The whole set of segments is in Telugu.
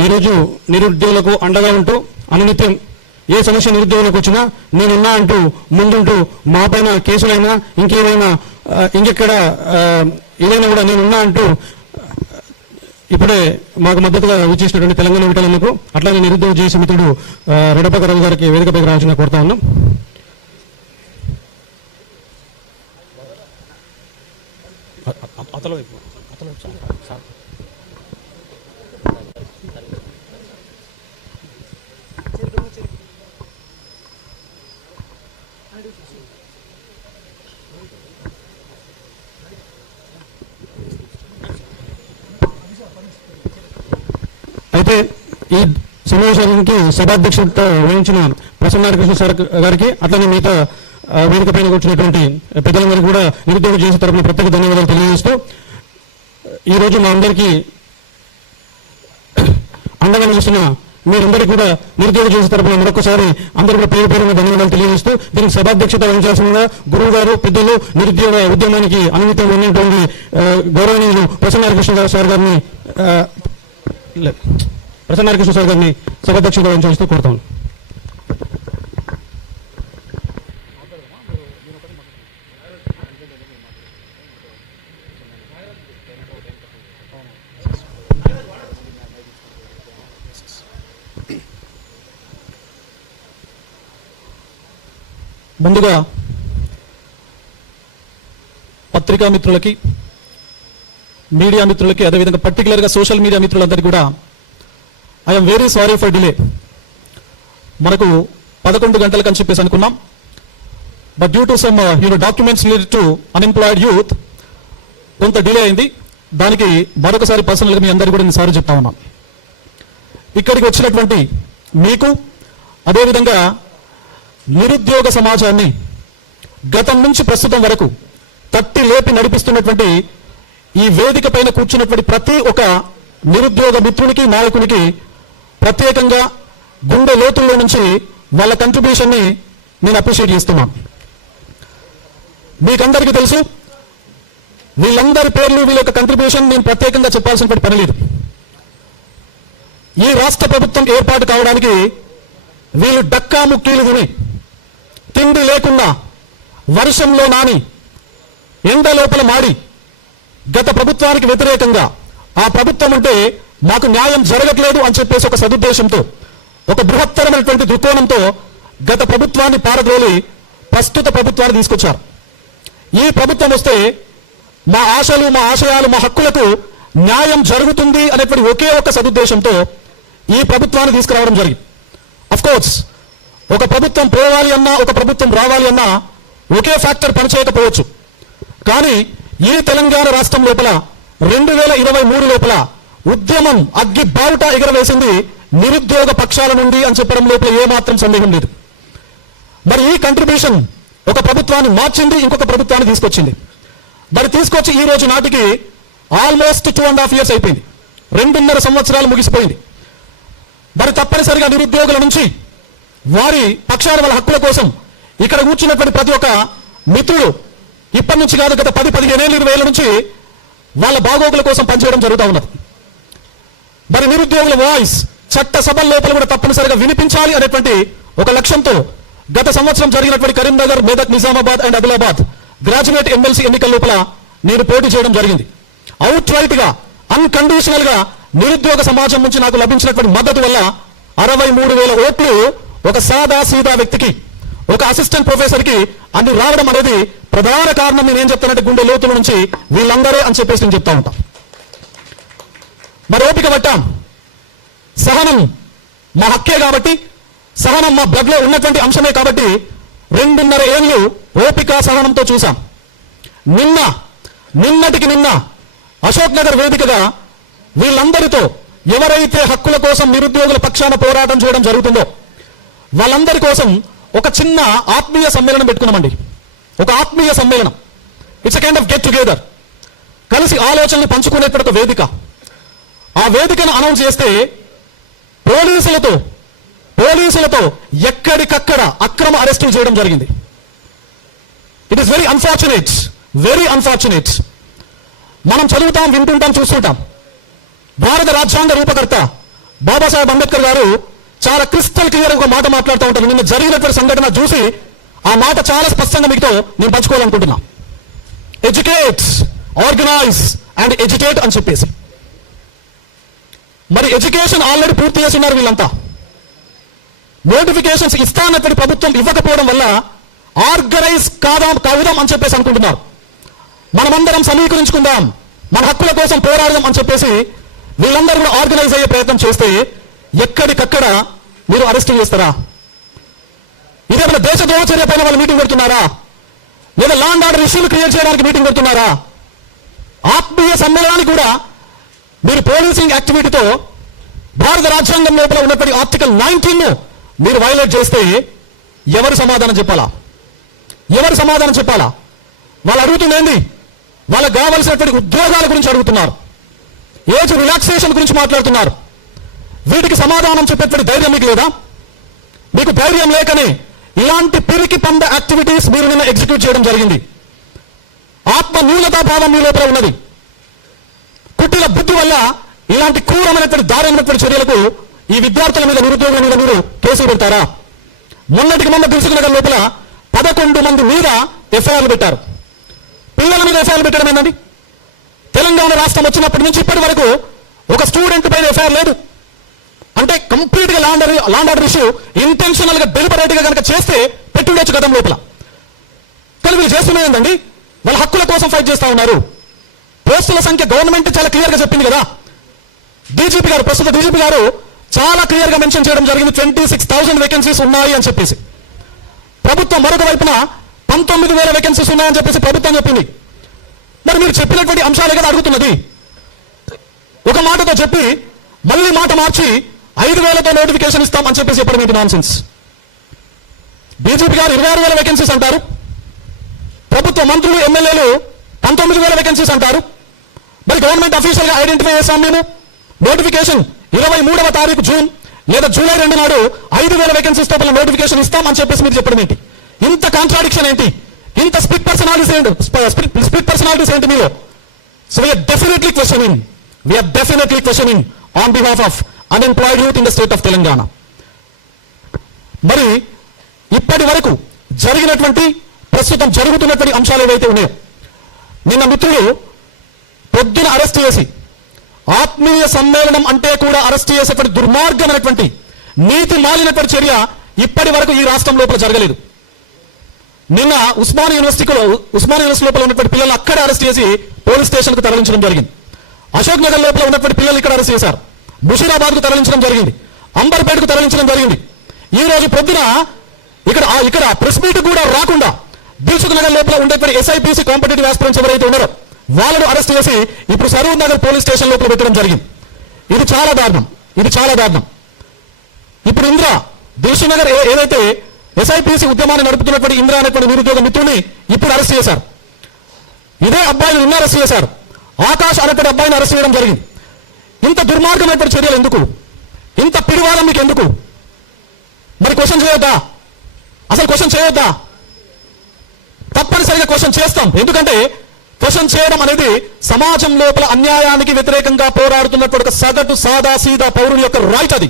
ఈరోజు నిరుద్యోగులకు అండగా ఉంటూ అనునిత్యం ఏ సమస్య నిరుద్యోగులకు వచ్చినా నేనున్నా అంటూ ముందుంటూ మా పైన కేసులైనా ఇంకేమైనా ఇంకెక్కడ ఏదైనా కూడా నేనున్నా అంటూ ఇప్పుడే మాకు మద్దతుగా వచ్చేసినటువంటి తెలంగాణ విటలకు అట్లానే నిరుద్యోగ జేసీ మిత్రుడు రెడ్డపక్క రవి గారికి వేదికపైకి రావాల్సిన కోరుతా ఉన్నాం. అయితే ఈ సమావేశానికి సభాధ్యక్షత వహించిన ప్రసన్నాకృష్ణ సార్ గారికి అట్లనే మిగతా వేదిక పైన కూర్చున్నటువంటి పెద్దలందరికీ కూడా నిరుద్యోగ జేసీ తరఫున ప్రత్యేక ధన్యవాదాలు తెలియజేస్తూ ఈరోజు మా అందరికీ అండగా నిలుస్తున్న మీరందరికీ కూడా నిరుద్యోగ జేసీ తరఫున మరొకసారి అందరూ కూడా పేరు పేరున ధన్యవాదాలు తెలియజేస్తూ దీనికి సభాధ్యక్షత వహించాల్సిందిగా గురువు గారు పెద్దలు నిరుద్యోగ ఉద్యమానికి అనుమితం ఉన్నటువంటి గౌరవనీయులు ప్రసన్నాకృష్ణ సార్ గారిని ప్రసన్నాకృష్ణ సార్ గారిని సభాధ్యక్షత వహించాల్సి కోరుతాను. ముందుగా పత్రికా మిత్రులకి, మీడియా మిత్రులకి, అదేవిధంగా పర్టికులర్గా సోషల్ మీడియా మిత్రులందరికీ కూడా I'm very sorry for delay. మనకు 11 గంటలకు అని చెప్పేసి అనుకున్నాం. But due to some documents related to unemployed youth కొంత డిలే అయింది. దానికి మరొకసారి పర్సనల్గా మీ అందరికీ కూడా నేను సారీ చెప్తా ఉన్నాను. ఇక్కడికి వచ్చినటువంటి మీకు, అదేవిధంగా నిరుద్యోగ సమాజాన్ని గతం నుంచి ప్రస్తుతం వరకు తట్టి లేపి నడిపిస్తున్నటువంటి ఈ వేదిక పైన కూర్చున్నటువంటి ప్రతి ఒక్క నిరుద్యోగ మిత్రునికి, నాయకునికి ప్రత్యేకంగా గుండె లోతుల్లో నుంచి వాళ్ళ కంట్రిబ్యూషన్ని నేను అప్రిషియేట్ చేస్తున్నాను. మీకందరికీ తెలుసు, వీళ్ళందరి పేర్లు, వీళ్ళ యొక్క కంట్రిబ్యూషన్ నేను ప్రత్యేకంగా చెప్పాల్సిన పని లేదు. ఈ రాష్ట్ర ప్రభుత్వం ఏర్పాటు కావడానికి వీళ్ళు డక్కా ముక్కీలు తిని, తిండి లేకుండా, వర్షంలో నాని, ఎండ లోపల మాడి, గత ప్రభుత్వానికి వ్యతిరేకంగా ఆ ప్రభుత్వం అంటే మాకు న్యాయం జరగట్లేదు అని చెప్పేసి ఒక సదుద్దేశంతో, ఒక బృహత్తరమైనటువంటి దృక్కోణంతో గత ప్రభుత్వాన్ని పారద్రోలి ప్రస్తుత ప్రభుత్వాన్ని తీసుకొచ్చారు. ఈ ప్రభుత్వం వస్తే మా ఆశలు, మా ఆశయాలు, మా హక్కులకు న్యాయం జరుగుతుంది అనేటువంటి ఒకే ఒక సదుద్దేశంతో ఈ ప్రభుత్వాన్ని తీసుకురావడం జరిగింది. అఫ్కోర్స్ ఒక ప్రభుత్వం పోవాలి అన్నా, ఒక ప్రభుత్వం రావాలి అన్నా ఒకే ఫ్యాక్టర్ పనిచేయకపోవచ్చు. కానీ ఈ తెలంగాణ రాష్ట్రం లోపల 2023 లోపల ఉద్యమం అగ్గి బావుట ఎగరవేసింది నిరుద్యోగ పక్షాల నుండి అని చెప్పడం లోపల ఏమాత్రం సందేహం లేదు. మరి ఈ కంట్రిబ్యూషన్ ఒక ప్రభుత్వాన్ని మార్చింది, ఇంకొక ప్రభుత్వాన్ని తీసుకొచ్చింది. మరి తీసుకొచ్చి ఈ రోజు నాటికి ఆల్మోస్ట్ 2.5 years అయిపోయింది. 2.5 సంవత్సరాలు ముగిసిపోయింది. మరి తప్పనిసరిగా నిరుద్యోగుల నుంచి, వారి పక్షాల, వాళ్ళ హక్కుల కోసం ఇక్కడ కూర్చున్నటువంటి ప్రతి ఒక్క మిత్రుడు ఇప్పటి నుంచి కాదు, గత 10-15 ఏళ్ళు, 20 ఏళ్ళ నుంచి వాళ్ళ బాగోగుల కోసం పనిచేయడం జరుగుతూ ఉన్నది. మరి నిరుద్యోగుల వాయిస్ చట్ట సభల లోపల కూడా తప్పనిసరిగా వినిపించాలి అనేటువంటి ఒక లక్ష్యంతో గత సంవత్సరం జరిగినటువంటి Karimnagar, Medak, Nizamabad and Adilabad graduate MLC ఎన్నికల లోపల నేను పోటీ చేయడం జరిగింది. అవుట్ రైట్ గా, అన్కండిషనల్ గా నిరుద్యోగ సమాజం నుంచి నాకు లభించినటువంటి మద్దతు వల్ల 63,000 ఓట్లు ఒక సాదా సీదా వ్యక్తికి, ఒక అసిస్టెంట్ ప్రొఫెసర్ కి అన్ని రావడం అనేది ప్రధాన కారణం. నేనేం చెప్తానంటే గుండె లోతుల నుంచి వీళ్ళందరే అని చెప్పేసి నేను చెప్తా ఉంటాం. మరి ఓపిక పట్టాం. సహనం మా హక్కే కాబట్టి, సహనం మా బ్లడ్ లో ఉన్నటువంటి అంశమే కాబట్టి 2.5 ఏళ్ళు ఓపిక, సహనంతో చూసాం. నిన్నటికి నిన్న అశోక్ నగర్ వేదికగా వీళ్ళందరితో ఎవరైతే హక్కుల కోసం నిరుద్యోగుల పక్షాన పోరాటం చేయడం జరుగుతుందో వాళ్ళందరి కోసం ఒక చిన్న ఆత్మీయ సమ్మేళనం పెట్టుకున్నామండి. ఒక ఆత్మీయ సమ్మేళనం, it's a kind of get together. కలిసి ఆలోచనలు పంచుకునేటువంటి ఒక వేదిక. ఆ వేదికను అనౌన్స్ చేస్తే పోలీసులతో ఎక్కడికక్కడ అక్రమ అరెస్టులు చేయడం జరిగింది. It is very unfortunate. మనం చదువుతాం, వింటుంటాం, చూస్తుంటాం. భారత రాజ్యాంగ రూపకర్త బాబాసాహెబ్ అంబేద్కర్ గారు చాలా క్రిస్టల్ క్లియర్ ఒక మాట మాట్లాడుతూ ఉంటారు. నిన్న జరిగినటువంటి సంఘటన చూసి ఆ మాట చాలా స్పష్టంగా మీతో నేను పంచుకోవాలనుకుంటున్నా. ఎడ్యుకేట్, ఆర్గనైజ్ అండ్ ఎడ్యుకేట్ అని చెప్పేసి. మరి ఎడ్యుకేషన్ ఆల్రెడీ పూర్తి చేసి ఉన్నారు వీళ్ళంతా. నోటిఫికేషన్స్ ఇస్తానటువంటి ప్రభుత్వం ఇవ్వకపోవడం వల్ల ఆర్గనైజ్ కావుదాం అని చెప్పేసి అనుకుంటున్నారు. మనమందరం సమీకరించుకుందాం, మన హక్కుల కోసం పోరాడదాం అని చెప్పేసి వీళ్ళందరూ కూడా ఆర్గనైజ్ అయ్యే ప్రయత్నం చేస్తే ఎక్కడికక్కడ మీరు అరెస్ట్ చేస్తారా? ఇదేమైనా దేశద్రోహ చర్య పైన వాళ్ళు మీటింగ్ పెడుతున్నారా? లేదా లా అండ్ ఆర్డర్ ఇష్యూలు క్రియేట్ చేయడానికి మీటింగ్ పెడుతున్నారా? ఆత్మీయ సమ్మేళనానికి కూడా మీరు పోలీసింగ్ యాక్టివిటీతో భారత రాజ్యాంగం లోపల ఉన్నటువంటి ఆర్టికల్ 19 మీరు వైలేట్ చేస్తే ఎవరు సమాధానం చెప్పాలా? ఎవరు సమాధానం చెప్పాలా? వాళ్ళు అడుగుతుందేంది? వాళ్ళకి కావలసినటువంటి ఉద్యోగాల గురించి అడుగుతున్నారు, ఏజ్ రిలాక్సేషన్ గురించి మాట్లాడుతున్నారు. వీటికి సమాధానం చెప్పేటువంటి ధైర్యం మీకు లేదా? మీకు ధైర్యం లేకనే ఇలాంటి పిరికి పంద యాక్టివిటీస్ మీరు నిన్న ఎగ్జిక్యూట్ చేయడం జరిగింది. ఆత్మ న్యూనతాభావం మీ లోపల ఉన్నది. కుట్టిల బుద్ధి వల్ల ఇలాంటి క్రూరమైనటువంటి దారుణమైనటువంటి చర్యలకు ఈ విద్యార్థుల మీద, నిరుద్యోగుల మీద మీరు కేసులు పెడతారా? మొన్నటికి మొన్న దిల్సుఖ్నగర్ లోపల 11 మంది మీద ఎఫ్ఐఆర్లు పెట్టారు. పిల్లల మీద ఎఫ్ఐఆర్లు పెట్టడం ఏంటండి? తెలంగాణ రాష్ట్రం వచ్చినప్పటి నుంచి ఇప్పటి వరకు ఒక స్టూడెంట్ పైన ఎఫ్ఐఆర్ లేదు. అంటే కంప్లీట్ గా లాండ్ ఆర్డర్ ఇష్యూ ఇంటెన్షనల్ గా డెలిబరేట్ గా కనుక చేస్తే పెట్టుండొచ్చు గతం లోపల. కానీ వీళ్ళు చేస్తున్నది ఏంటండి? వాళ్ళ హక్కుల కోసం ఫైట్ చేస్తా ఉన్నారు. పోస్టుల సంఖ్య గవర్నమెంట్ చాలా క్లియర్ గా చెప్పింది కదా. డీజీపీ గారు, ప్రస్తుత డీజీపీ గారు చాలా క్లియర్ గా మెన్షన్ చేయడం జరిగింది 26,000 వేకెన్సీస్ ఉన్నాయి అని చెప్పేసి. ప్రభుత్వం మరొక వైపున 19,000 వేకెన్సీస్ ఉన్నాయని చెప్పేసి ప్రభుత్వం చెప్పింది. మరి మీరు చెప్పినటువంటి అంశాలే కదా అడుగుతున్నది. ఒక మాటతో చెప్పి మళ్ళీ మాట మార్చి 5,000తో నోటిఫికేషన్ ఇస్తాం అని చెప్పేసి చెప్పడం ఏంటి? Non sense. డీజీపీ గారు 26,000 వేకెన్సీస్ అంటారు, ప్రభుత్వ మంత్రులు, ఎమ్మెల్యేలు 19,000 వేకెన్సీస్ అంటారు. మరి గవర్నమెంట్ అఫీషియల్ గా ఐడెంటిఫై చేస్తాం మేము. నోటిఫికేషన్ 23వ తారీఖు జూన్ లేదా జూలై 2 నాడు 5,000 వేకెన్సీస్ తో నోటిఫికేషన్ ఇస్తాం అని చెప్పేసి మీరు చెప్పడం ఏంటి? ఇంత కాంట్రాడిక్షన్ ఏంటి? ఇంత స్ప్లిట్ పర్సనాలిటీస్ ఏంటి మీలో? So we are definitely questioning on behalf of unemployed youth in the state of Telangana. మరి ఇప్పటి వరకు జరిగినటువంటి, ప్రస్తుతం జరుగుతున్నటువంటి అంశాలు ఏవైతే ఉన్నాయో, నిన్న మిత్రులు పొద్దున అరెస్ట్ చేసి ఆత్మీయ సమ్మేళనం అంటే కూడా అరెస్ట్ చేసేటువంటి దుర్మార్గమైనటువంటి, నీతి మాలినటువంటి చర్య ఇప్పటి వరకు ఈ రాష్ట్రం లోపల జరగలేదు. నిన్న ఉస్మానియా యూనివర్సిటీ లోపల ఉన్నటువంటి పిల్లలు అక్కడే అరెస్ట్ చేసి పోలీస్ స్టేషన్ కు తరలించడం జరిగింది. అశోక్ నగర్ లోపల ఉన్నటువంటి పిల్లలు ఇక్కడ అరెస్ట్ చేశారు. ముషీరాబాద్ కు తరలించడం జరిగింది. అంబర్పేటకు తరలించడం జరిగింది. ఈ రోజు పొద్దున ఇక్కడ ప్రెస్ మీట్ కూడా రాకుండా దిల్సుఖ్నగర్ లోపల ఉండేటువంటి ఎస్ఐపిసి కాంపిటేటివ్ ఆస్పిరెంట్స్ ఎవరైతే ఉన్నారో వాళ్ళను అరెస్ట్ చేసి ఇప్పుడు సరూర్ నగర్ పోలీస్ స్టేషన్ లోపల పెట్టడం జరిగింది. ఇది చాలా దారుణం. ఇప్పుడు దిల్సుఖ్నగర్ ఏదైతే ఎస్ఐపిసి ఉద్యమాన్ని నడుపుతున్నటువంటి ఇంద్ర అనేటువంటి నిరుద్యోగ మిత్రుని ఇప్పుడు అరెస్ట్ చేశారు. ఇదే అబ్బాయిని నిన్న అరెస్ట్ చేశారు. ఆకాష్ అనేటువంటి అబ్బాయిని అరెస్ట్ చేయడం జరిగింది. ఇంత దుర్మార్గమైనటువంటి చర్యలు ఎందుకు? ఇంత పిడివాదం మీకు ఎందుకు? మరి క్వశ్చన్ చేయొద్దా? అసలు క్వశ్చన్ చేయొద్దా? తప్పనిసరిగా క్వశ్చన్ చేస్తాం. ఎందుకంటే క్వశ్చన్ చేయడం అనేది సమాజం లోపల అన్యాయానికి వ్యతిరేకంగా పోరాడుతున్నటువంటి ఒక సగటు సాదా సీదా పౌరుని యొక్క రైట్. అది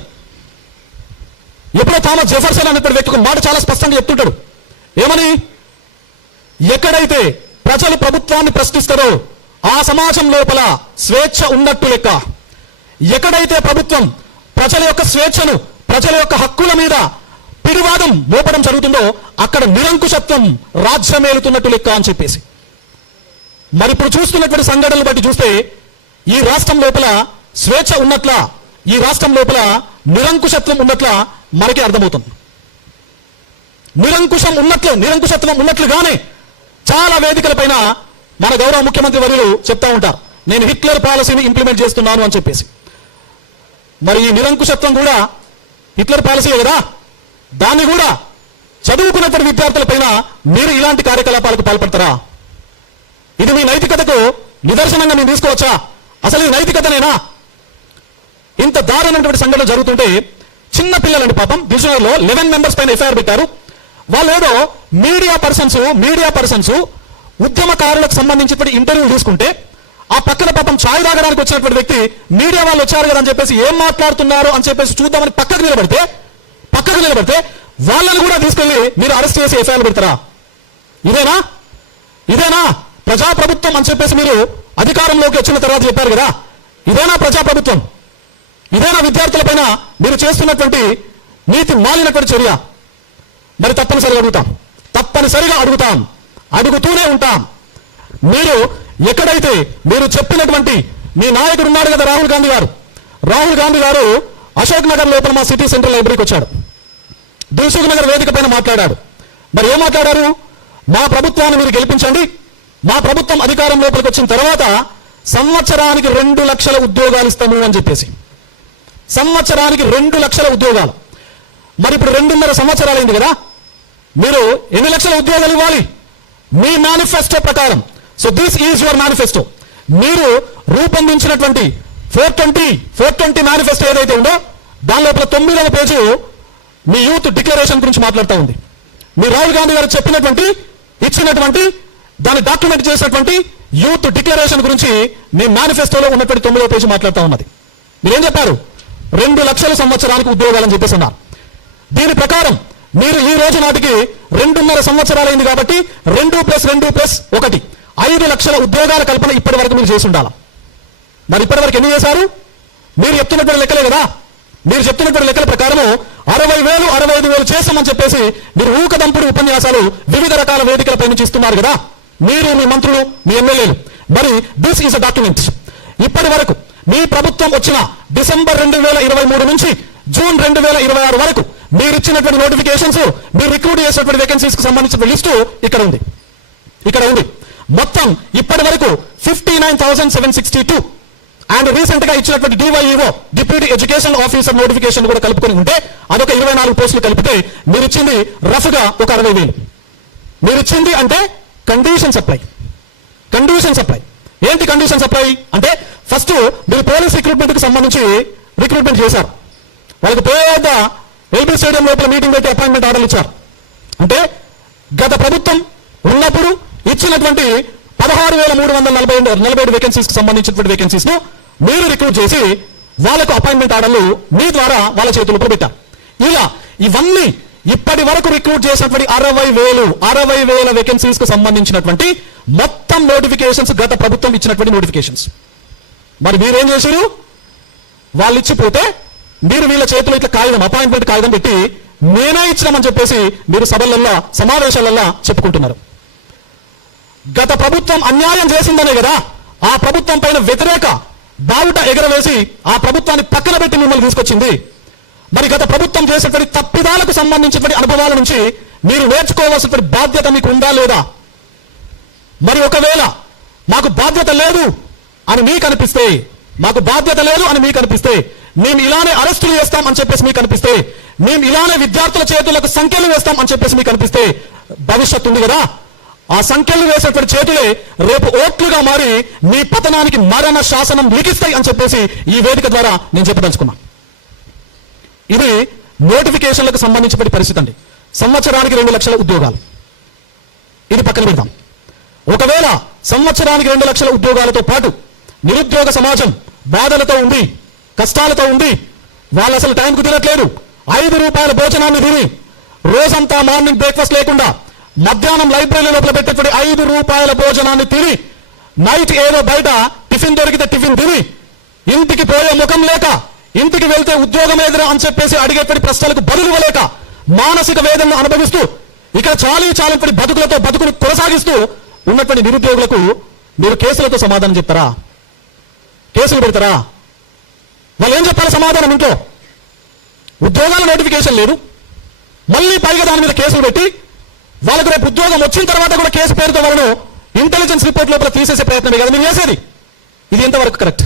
ఎప్పుడో థామస్ జెఫర్సన్ అనేటువంటి వ్యక్తి ఒక మాట చాలా స్పష్టంగా చెప్తుంటాడు. ఏమని? ఎక్కడైతే ప్రజలు ప్రభుత్వాన్ని ప్రశ్నిస్తారో ఆ సమాజం లోపల స్వేచ్ఛ ఉన్నట్టు లెక్క. ఎక్కడైతే ప్రభుత్వం ప్రజల యొక్క స్వేచ్ఛను, ప్రజల యొక్క హక్కుల మీద పిడివాదం మోపడం జరుగుతుందో అక్కడ నిరంకుశత్వం రాజ్యమేలుతున్నట్టు లెక్క అని చెప్పేసి. మరి ఇప్పుడు చూస్తున్నటువంటి సంఘటనలు బట్టి చూస్తే ఈ రాష్ట్రం లోపల స్వేచ్ఛ ఉన్నట్లా, ఈ రాష్ట్రం లోపల నిరంకుశత్వం ఉన్నట్లా మనకి అర్థమవుతుంది. నిరంకుశత్వం ఉన్నట్లుగానే చాలా వేదికల పైన మన గౌరవ ముఖ్యమంత్రి వర్యులు చెప్తా ఉంటారు, నేను హిట్లర్ పాలసీని ఇంప్లిమెంట్ చేస్తున్నాను అని చెప్పేసి. మరి ఈ నిరంకుశత్వం కూడా హిట్లర్ పాలసీయే కదా. దాన్ని కూడా చదువుకున్నటువంటి విద్యార్థుల పైన మీరు ఇలాంటి కార్యకలాపాలకు పాల్పడతారా? ఇది మీ నైతికతకు నిదర్శనంగా మేము తీసుకోవచ్చా? అసలు ఇది నైతికతనేనా? ఇంత దారుణమైనటువంటి సంఘటన జరుగుతుంటే చిన్న పిల్లలండి పాపం. దిల్సుఖ్నగర్లో 11 మెంబర్స్ పైన ఎఫ్ఐఆర్ పెట్టారు. వాళ్ళు ఏదో మీడియా పర్సన్స్ ఉద్యమకారులకు సంబంధించినటువంటి ఇంటర్వ్యూలు తీసుకుంటే ఆ పక్కన పాపం ఛాయ్ తాగడానికి వచ్చినటువంటి వ్యక్తి మీడియా వాళ్ళు వచ్చారు కదా అని చెప్పేసి ఏం మాట్లాడుతున్నారు అని చెప్పేసి చూద్దామని పక్కకు నిలబడితే వాళ్ళని కూడా తీసుకెళ్లి మీరు అరెస్ట్ చేసి ఎఫ్ఐఆర్ పెడతారా? ఇదేనా ప్రజాప్రభుత్వం అని చెప్పేసి మీరు అధికారంలోకి వచ్చిన తర్వాత చెప్పారు కదా? ఇదేనా ప్రజాప్రభుత్వం? ఇదేనా విద్యార్థులపైన మీరు చేస్తున్నటువంటి నీతి మాలినటువంటి చర్య? మరి తప్పనిసరిగా అడుగుతాం, అడుగుతూనే ఉంటాం. మీరు ఎక్కడైతే మీరు చెప్పినటువంటి మీ నాయకుడు ఉన్నాడు కదా రాహుల్ గాంధీ గారు అశోక్ నగర్ లోపల మా సిటీ సెంట్రల్ లైబ్రరీకి వచ్చాడు. దిల్సుఖ్ నగర్ వేదిక పైన మాట్లాడాడు. మరి ఏం మాట్లాడారు? మా ప్రభుత్వాన్ని మీరు గెలిపించండి, మా ప్రభుత్వం అధికారం లోపలికి వచ్చిన తర్వాత సంవత్సరానికి 2 లక్షల ఉద్యోగాలు ఇస్తాము అని చెప్పేసి. సంవత్సరానికి 2 లక్షల ఉద్యోగాలు. మరి ఇప్పుడు 2.5 సంవత్సరాలైంది కదా, మీరు ఎన్ని లక్షల ఉద్యోగాలు ఇవ్వాలి మీ మేనిఫెస్టో ప్రకారం? So this is your manifesto. మీరు రూపొందించినటువంటి 420 మేనిఫెస్టో ఏదైతే ఉందో దాని లోపల 9వ పేజీ మీ యూత్ డిక్లరేషన్ గురించి మాట్లాడుతూ ఉంది. మీ రాహుల్ గాంధీ గారు ఇచ్చినటువంటి దాన్ని డాక్యుమెంట్ చేసినటువంటి యూత్ డిక్లరేషన్ గురించి మీ మేనిఫెస్టోలో ఉన్నటువంటి 9వ పేజీ మాట్లాడుతూ ఉన్నది. మీరేం చెప్పారు? 2 లక్షల సంవత్సరానికి ఉద్యోగాలని చెప్పేసి అన్నారు. దీని ప్రకారం మీరు ఈ రోజు నాటికి 2.5 సంవత్సరాలైంది కాబట్టి 2+2+1 5 లక్షల ఉద్యోగాల కల్పన ఇప్పటి వరకు మీరు చేసి ఉండాలి. మరి ఇప్పటి వరకు ఎన్ని చేశారు? మీరు చెప్తున్నటువంటి లెక్కలే కదా. మీరు చెప్తున్నటువంటి లెక్కల ప్రకారము 60,000 65,000 చేస్తామని చెప్పేసి మీరు ఊకదంపుడు ఉపన్యాసాలు వివిధ రకాల వేదికలపై నుంచి ఇస్తున్నారు కదా, మీరు, మీ మంత్రులు, మీ ఎమ్మెల్యేలు. మరి దిస్ ఈజ్ అ డాక్యుమెంట్. ఇప్పటి వరకు మీ ప్రభుత్వం వచ్చిన డిసెంబర్ 2023 నుంచి జూన్ 2026 వరకు మీరు ఇచ్చినటువంటి నోటిఫికేషన్స్, మీరు రిక్రూట్ చేసినటువంటి వేకెన్సీస్ కు సంబంధించిన లిస్టు ఇక్కడ ఉంది. మొత్తం ఇప్పటి వరకు 59,762 అండ్ రీసెంట్ గా ఇచ్చినటువంటి DyEO deputy education officer notification కూడా కలుపుకొని ఉంటే అదొక 24 పోస్టులు కలిపితే మీరు ఇచ్చింది రఫ్ గా ఒక 60,000. మీరు ఇచ్చింది అంటే కండిషన్ సప్లై. ఏంటి కండిషన్ సప్లై అంటే? ఫస్ట్ మీరు పోలీస్ రిక్రూట్మెంట్ కి సంబంధించి రిక్రూట్మెంట్ చేశారు. వాళ్ళకి పెద్ద ఎల్బీ స్టేడియం లోపల మీటింగ్ పెట్టి అపాయింట్మెంట్ ఆర్డర్లు ఇచ్చారు. అంటే గత ప్రభుత్వం ఉన్నప్పుడు ఇచ్చినటువంటి 16,347 వేకెన్సీస్ కి సంబంధించినటువంటి వేకెన్సీస్ ను మీరు రిక్రూట్ చేసి వాళ్ళకు అపాయింట్మెంట్ ఆర్డర్లు మీ ద్వారా వాళ్ళ చేతుల్లో పెట్టారు. ఇవన్నీ ఇప్పటి వరకు రిక్రూట్ చేసినటువంటి 60,000 వేకెన్సీస్ కు సంబంధించినటువంటి మొత్తం నోటిఫికేషన్స్ గత ప్రభుత్వం ఇచ్చినటువంటి నోటిఫికేషన్స్. మరి మీరేం చేశారు? వాళ్ళు ఇచ్చిపోతే మీరు వీళ్ళ చేతులు ఇట్లా అపాయింట్మెంట్ కాగితం పెట్టి నేనే ఇచ్చినామని చెప్పేసి మీరు సభలల్లో సమావేశాలల్లో చెప్పుకుంటున్నారు. గత ప్రభుత్వం అన్యాయం చేసిందనే కదా ఆ ప్రభుత్వం పైన వ్యతిరేక బావుట ఎగరవేసి ఆ ప్రభుత్వాన్ని పక్కన పెట్టి మిమ్మల్ని తీసుకొచ్చింది. మరి గత ప్రభుత్వం చేసేటువంటి తప్పిదాలకు సంబంధించినటువంటి అనుభవాల నుంచి మీరు నేర్చుకోవాల్సినటువంటి బాధ్యత మీకు ఉందా లేదా? మరి ఒకవేళ మాకు బాధ్యత లేదు అని మీకు అనిపిస్తే, మేము ఇలానే అరెస్టులు చేస్తాం అని చెప్పేసి మీకు అనిపిస్తే, మేము ఇలానే విద్యార్థుల చేతులకు సంఖ్యలు వేస్తాం అని చెప్పేసి మీకు అనిపిస్తే, భవిష్యత్తు ఉంది కదా, ఆ సంఖ్యలు వేసేటువంటి చేతులే రేపు ఓట్లుగా మారి మీ పతనానికి మరణ శాసనం లిఖిస్తాయి అని చెప్పేసి ఈ వేదిక ద్వారా నేను చెప్పదలుచుకున్నా. ఇది నోటిఫికేషన్లకు సంబంధించిన పరిస్థితి అండి. సంవత్సరానికి 2 లక్షల ఉద్యోగాలు, ఇది పక్కన పెడతాం. ఒకవేళ సంవత్సరానికి 2 లక్షల ఉద్యోగాలతో పాటు నిరుద్యోగ సమాజం బాధలతో ఉంది, కష్టాలతో ఉంది, వాళ్ళు అసలు టైంకు తినట్లేదు, 5 రూపాయల భోజనాన్ని తిని రోజంతా మార్నింగ్ బ్రేక్ఫాస్ట్ లేకుండా మధ్యాహ్నం లైబ్రరీ లోపల పెట్టేటువంటి 5 రూపాయల భోజనాన్ని తిని నైట్ ఏదో బయట టిఫిన్ దొరికితే టిఫిన్ తిని ఇంటికి పోయే ముఖం లేక, ఇంటికి వెళ్తే ఉద్యోగం ఎదురా అని చెప్పేసి అడిగేటువంటి ప్రశ్నలకు బదులు ఇవ్వలేక మానసిక వేదనను అనుభవిస్తూ ఇక్కడ చాలింపటి బతుకును కొనసాగిస్తూ ఉన్నటువంటి నిరుద్యోగులకు మీరు కేసులతో సమాధానం చెప్తారా? కేసులు పెడతారా? వాళ్ళు ఏం చెప్పాలి సమాధానం? ఇంట్లో ఉద్యోగాల నోటిఫికేషన్ లేదు, మళ్ళీ పైగా దాని మీద కేసులు పెట్టి వాళ్ళకు రేపు ఉద్యోగం వచ్చిన తర్వాత కూడా కేసు పేరుతో వాళ్ళను ఇంటెలిజెన్స్ రిపోర్ట్ లోపల తీసేసే ప్రయత్నమే కదా మీరు చేసేది. ఇది ఎంతవరకు కరెక్ట్?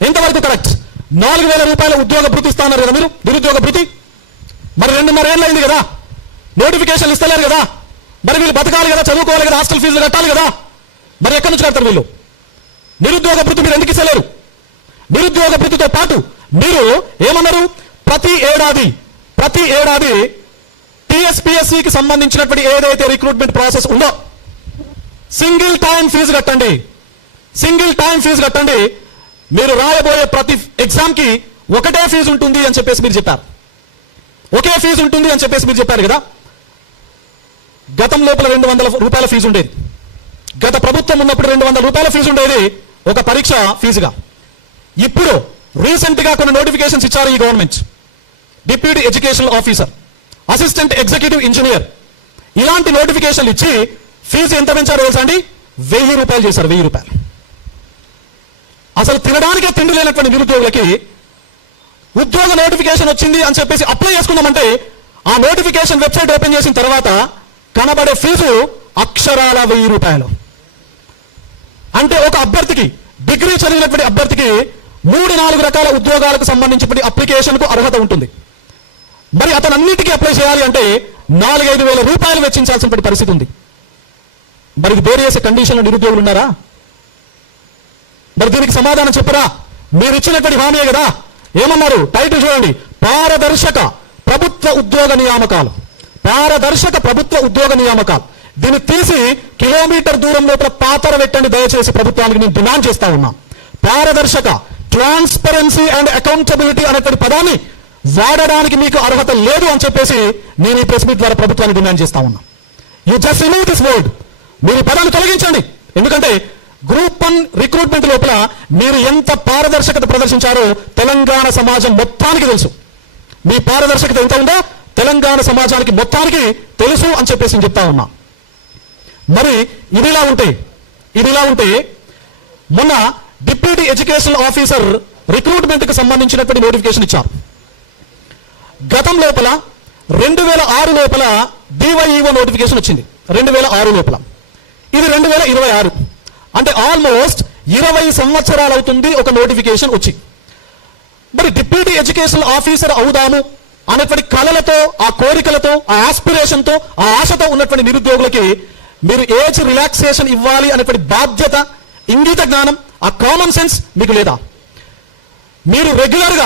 4,000 రూపాయల ఉద్యోగ భృతి ఇస్తాన్నారు కదా మీరు, నిరుద్యోగ భృతి. మరి 2.5 ఏళ్ళు అయింది కదా, నోటిఫికేషన్ ఇస్తలేరు కదా, మరి వీళ్ళు బతకాలి కదా, చదువుకోవాలి కదా, హాస్టల్ ఫీజులు కట్టాలి కదా, మరి ఎక్కడి నుంచి కడతారు వీళ్ళు? నిరుద్యోగ భృతి మీరు ఎందుకు ఇస్తలేరు? నిరుద్యోగ భృతితో పాటు మీరు ఏమన్నారు? ప్రతి ఏడాది టీఎస్పీఎస్సీకి సంబంధించినటువంటి ఏదైతే రిక్రూట్మెంట్ ప్రాసెస్ ఉందో సింగిల్ టైం ఫీజు కట్టండి. సింగిల్ టైం ఫీజు కట్టండి, మీరు రాయబోయే ప్రతి ఎగ్జామ్కి ఒకటే ఫీజు ఉంటుంది అని చెప్పేసి మీరు చెప్పారు. ఒకే ఫీజు ఉంటుంది అని చెప్పేసి మీరు చెప్పారు కదా. గతం లోపల 200 రూపాయల ఫీజు ఉండేది. గత ప్రభుత్వం ఉన్నప్పుడు 200 రూపాయల ఫీజు ఉండేది ఒక పరీక్ష ఫీజుగా. ఇప్పుడు రీసెంట్ గా కొన్ని నోటిఫికేషన్స్ ఇచ్చారు ఈ government. Deputy educational officer, assistant executive engineer, ఇలాంటి నోటిఫికేషన్లు ఇచ్చి ఫీజు ఎంత పెంచారో తెలుసా అండి? 1000 రూపాయలు చేశారు. 1000 రూపాయలు. అసలు తినడానికే తిండి లేనటువంటి నిరుద్యోగులకి ఉద్యోగ నోటిఫికేషన్ వచ్చింది అని చెప్పేసి అప్లై చేసుకుందామంటే ఆ నోటిఫికేషన్ వెబ్సైట్ ఓపెన్ చేసిన తర్వాత కనబడే ఫీజు అక్షరాల 1000 రూపాయలు. అంటే ఒక అభ్యర్థికి, డిగ్రీ చదివినటువంటి అభ్యర్థికి 3-4 రకాల ఉద్యోగాలకు సంబంధించిన అప్లికేషన్కు అర్హత ఉంటుంది. మరి అతను అన్నిటికీ అప్లై చేయాలి అంటే 4-5 వేల రూపాయలు వెచ్చించాల్సిన పరిస్థితి ఉంది. మరి ఇది బేర్ చేసే కండిషన్లో నిరుద్యోగులు ఉన్నారా? మరి దీనికి సమాధానం చెప్పరా? మీరు ఇచ్చినటువంటి హామీ కదా. ఏమన్నారు? టైటిల్ చూడండి, పారదర్శక ప్రభుత్వ ఉద్యోగ నియామకాలు. పారదర్శక ప్రభుత్వ ఉద్యోగ నియామకాలు. దీన్ని తీసి కిలోమీటర్ దూరం లోపల పాతర పెట్టండి దయచేసి ప్రభుత్వానికి నేను డిమాండ్ చేస్తా ఉన్నా. పారదర్శక, ట్రాన్స్పరెన్సీ అండ్ అకౌంటబిలిటీ అనేటువంటి పదాన్ని వాడడానికి మీకు అర్హత లేదు అని చెప్పేసి నేను ఈ ప్రెస్ మీట్ ద్వారా ప్రభుత్వాన్ని డిమాండ్ చేస్తా ఉన్నా. You just remove this word. మీరు ఈ పదాన్ని తొలగించండి. ఎందుకంటే గ్రూప్ 1 రిక్రూట్మెంట్ లోపల మీరు ఎంత పారదర్శకత ప్రదర్శించారో తెలంగాణ సమాజం మొత్తానికి తెలుసు. మీ పారదర్శకత ఎంత ఉందో తెలంగాణ సమాజానికి మొత్తానికి తెలుసు అని చెప్పేసి నేను చెప్తా ఉన్నా. మరి ఇదిలా ఉంటే మొన్న డిప్యూటీ ఎడ్యుకేషనల్ ఆఫీసర్ రిక్రూట్మెంట్కి సంబంధించినటువంటి నోటిఫికేషన్ ఇచ్చారు. గతం లోపల 2006 లోపల డివైఈఓ నోటిఫికేషన్ వచ్చింది. 2006 లోపల. ఇది 2026, అంటే ఆల్మోస్ట్ 20 సంవత్సరాలు అవుతుంది ఒక నోటిఫికేషన్ వచ్చి. మరి డిప్యూటీ ఎడ్యుకేషనల్ ఆఫీసర్ అవుదాము అనేటువంటి కళలతో, ఆ కోరికలతో, ఆ ఆస్పిరేషన్తో, ఆ ఆశతో ఉన్నటువంటి నిరుద్యోగులకి మీరు ఏజ్ రిలాక్సేషన్ ఇవ్వాలి అనేటువంటి బాధ్యత, ఇంగిత జ్ఞానం, ఆ కామన్ సెన్స్ మీకు లేదా? మీరు రెగ్యులర్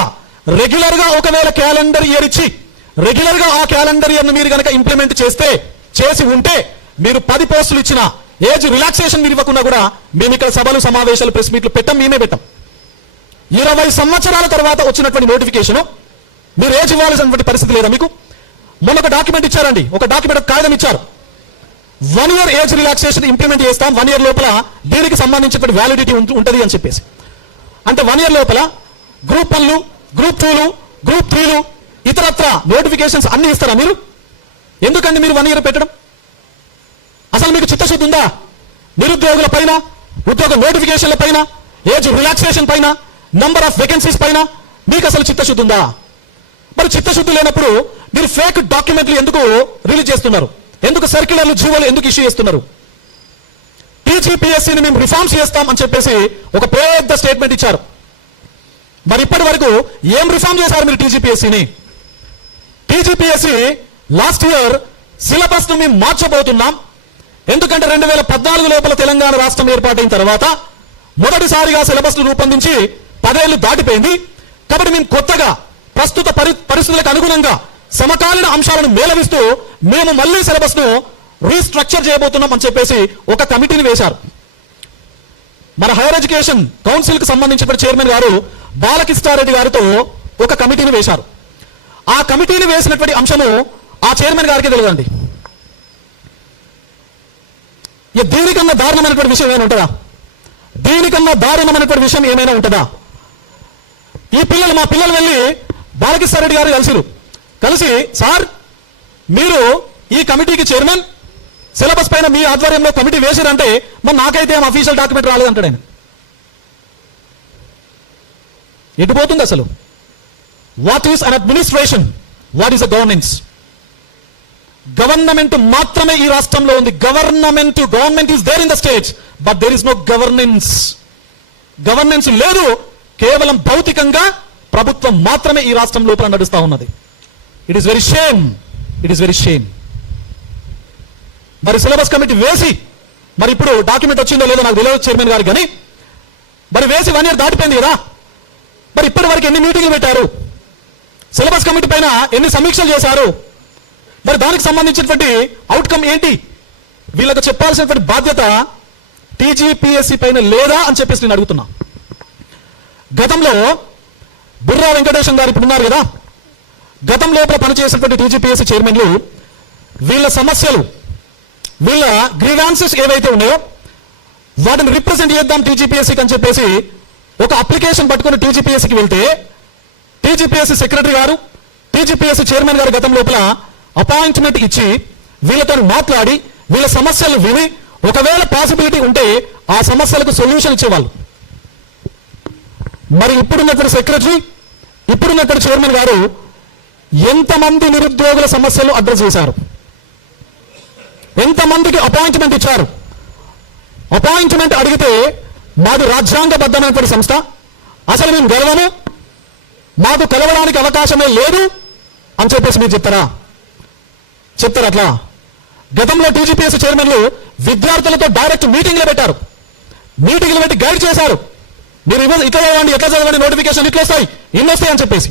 గా ఒకవేళ క్యాలెండర్ ఇయర్ ఇచ్చి రెగ్యులర్ గా ఆ క్యాలెండర్ ఇయర్ మీరు కనుక ఇంప్లిమెంట్ చేసి ఉంటే మీరు 10 పోస్టులు ఇచ్చినా ఏజ్ రిలాక్సేషన్ మీరు ఇవ్వకుండా కూడా మేము ఇక్కడ సభలు, సమావేశాలు, ప్రెస్ మీట్లు మేమే పెట్టాం. 20 సంవత్సరాల తర్వాత వచ్చినటువంటి నోటిఫికేషన్ మీరు ఏజ్ ఇవ్వాల్సినటువంటి పరిస్థితి లేదా మీకు? మొన్న ఒక డాక్యుమెంట్ ఇచ్చారండి, ఒక కాగితం ఇచ్చారు. 1 year ఏజ్ రిలాక్సేషన్ ఇంప్లిమెంట్ చేస్తాం, 1 year లోపల దీనికి సంబంధించినటువంటి వ్యాలిడిటీ ఉంటుంది అని చెప్పేసి. అంటే 1 year లోపల గ్రూప్ 1లు, గ్రూప్ 2లు, గ్రూప్ 3లు, ఇతరత్ర నోటిఫికేషన్స్ అన్ని ఇస్తారా మీరు? ఎందుకండి మీరు 1 year పెట్టడం? అసలు మీకు చిత్తశుద్ధి ఉందా? నిరుద్యోగుల పైన, ఉద్యోగ నోటిఫికేషన్ల పైన, ఏజ్ రిలాక్సేషన్ పైన, నంబర్ ఆఫ్ వేకెన్సీస్ పైన మీకు అసలు చిత్తశుద్ధి ఉందా? మరి చిత్తశుద్ధి లేనప్పుడు మీరు ఫేక్ డాక్యుమెంట్లు ఎందుకు రిలీజ్ చేస్తున్నారు? ఎందుకు సర్క్యులర్లు, జీవోలు ఎందుకు ఇష్యూ చేస్తున్నారు? టీజీపీఎస్సీని మేము రిఫార్మ్స్ చేస్తాం అని చెప్పేసి ఒక పెద్ద స్టేట్మెంట్ ఇచ్చారు. మరి ఇప్పటి వరకు ఏం రిఫార్మ్ చేశారు మీరు టీజీపీఎస్సీని? టీజీపీఎస్సీ లాస్ట్ ఇయర్ సిలబస్ ను మేము మార్చబోతున్నాం. ఎందుకంటే 2014 లోపల తెలంగాణ రాష్ట్రం ఏర్పాటైన తర్వాత మొదటిసారిగా సిలబస్ ను రూపొందించి 10 ఏళ్లు దాటిపోయింది. కాబట్టి మేము కొత్తగా ప్రస్తుత పరిస్థితులకు అనుగుణంగా సమకాలీన అంశాలను మేళవిస్తూ మేము మళ్ళీ సిలబస్ ను రీస్ట్రక్చర్ చేయబోతున్నాం అని చెప్పేసి ఒక కమిటీని వేశారు. మన హైయర్ ఎడ్యుకేషన్ కౌన్సిల్ కి సంబంధించిన చైర్మన్ గారు బాలకృష్ణారెడ్డి గారితో ఒక కమిటీని వేశారు. ఆ కమిటీని వేసినటువంటి అంశము ఆ చైర్మన్ గారికి తెలియదండి. దీనికన్నా దారుణమైనటువంటి విషయం ఏమైనా ఉంటుందా? దీనికన్నా దారుణమైనటువంటి విషయం ఏమైనా ఉంటుందా? మా పిల్లలు వెళ్ళి బాలకృష్ణారెడ్డి గారు కలిసి సార్ మీరు ఈ కమిటీకి చైర్మన్, సిలబస్ పైన మీ ఆధ్వర్యంలో కమిటీ వేసిరంటే మరి నాకైతే ఏం అఫీషియల్ డాక్యుమెంట్ రాలేదంటాడు ఆయన. ఎటు పోతుంది అసలు? What is an administration? What is a governance? Government మాత్రమే ఈ రాష్ట్రంలో ఉంది. Government is there in the state, but there is no governance లేదు. కేవలం భౌతికంగా ప్రభుత్వం మాత్రమే ఈ రాష్ట్రం లోపల నడుస్తా ఉన్నది. It is very shame. మరి సిలబస్ కమిటీ వేసి, మరి ఇప్పుడు డాక్యుమెంట్ వచ్చిందో లేదో నాకు తెలియదు చైర్మన్ గారికి, కానీ మరి వేసి 1 year దాటిపోయింది కదా. మరి ఇప్పటి వరకు ఎన్ని మీటింగ్లు పెట్టారు? సిలబస్ కమిటీ పైన ఎన్ని సమీక్షలు చేశారు? మరి దానికి సంబంధించినటువంటి అవుట్కమ్ ఏంటి? వీళ్ళకు చెప్పాల్సినటువంటి బాధ్యత టీజీపీఎస్సీ పైన లేదా అని చెప్పేసి నేను అడుగుతున్నా. గతంలో బుర్రా వెంకటేశం గారు ఇప్పుడు ఉన్నారు కదా, గతం లోపల పనిచేసినటువంటి టీజీపీఎస్సీ చైర్మన్లు వీళ్ళ సమస్యలు, వీళ్ళ గ్రీవాన్సెస్ ఏవైతే ఉన్నాయో వాటిని రిప్రజెంట్ చేద్దాం టీజీపీఎస్సీకి అని చెప్పేసి ఒక అప్లికేషన్ పట్టుకుని టీజీపీఎస్సీకి వెళ్తే టీజీపీఎస్సీ సెక్రటరీ గారు, టీజీపీఎస్సీ చైర్మన్ గారు గతం లోపల అపాయింట్మెంట్ ఇచ్చి వీళ్ళతో మాట్లాడి వీళ్ళ సమస్యలు విని ఒకవేళ పాసిబిలిటీ ఉంటే ఆ సమస్యలకు సొల్యూషన్ ఇచ్చేవాళ్ళు. మరి ఇప్పుడున్నటువంటి సెక్రటరీ, ఇప్పుడున్నటువంటి చైర్మన్ గారు ఎంతమంది నిరుద్యోగుల సమస్యలు అడ్రస్ చేశారు? ఎంతమందికి అపాయింట్మెంట్ ఇచ్చారు? అపాయింట్మెంట్ అడిగితే మాది రాజ్యాంగబద్ధమైనటువంటి సంస్థ, అసలు మేము గెలవము, మాకు కలవడానికి అవకాశమే లేదు అని చెప్పేసి మీరు చెప్తారా? అట్లా? గతంలో టీజీపీఎస్సీ చైర్మన్లు విద్యార్థులతో డైరెక్ట్ మీటింగ్లు పెట్టారు, మీటింగ్లు పెట్టి గైడ్ చేశారు. మీరు ఇట్లా చదవండి, ఎట్లా చదవండి, నోటిఫికేషన్ ఇట్లా వస్తాయి, ఇన్ని వస్తాయి అని చెప్పేసి.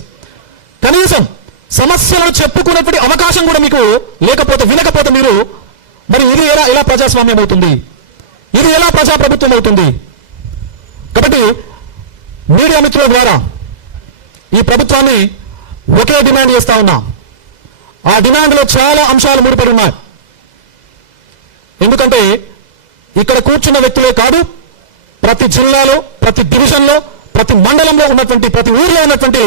కనీసం సమస్యలను చెప్పుకునేటువంటి అవకాశం కూడా మీకు లేకపోతే, వినకపోతే మీరు మరి ఇది ఎలా ప్రజాస్వామ్యం అవుతుంది? ఇది ఎలా ప్రజాప్రభుత్వం అవుతుంది? కాబట్టి మీడియా మిత్రుల ద్వారా ఈ ప్రభుత్వాన్ని ఒకే డిమాండ్ చేస్తా ఉన్నా. ఆ డిమాండ్లో చాలా అంశాలు ముడిపడి ఉన్నాయి. ఎందుకంటే ఇక్కడ కూర్చున్న వ్యక్తులే కాదు, ప్రతి జిల్లాలో, ప్రతి డివిజన్లో, ప్రతి మండలంలో ఉన్నటువంటి, ప్రతి ఊర్లో ఉన్నటువంటి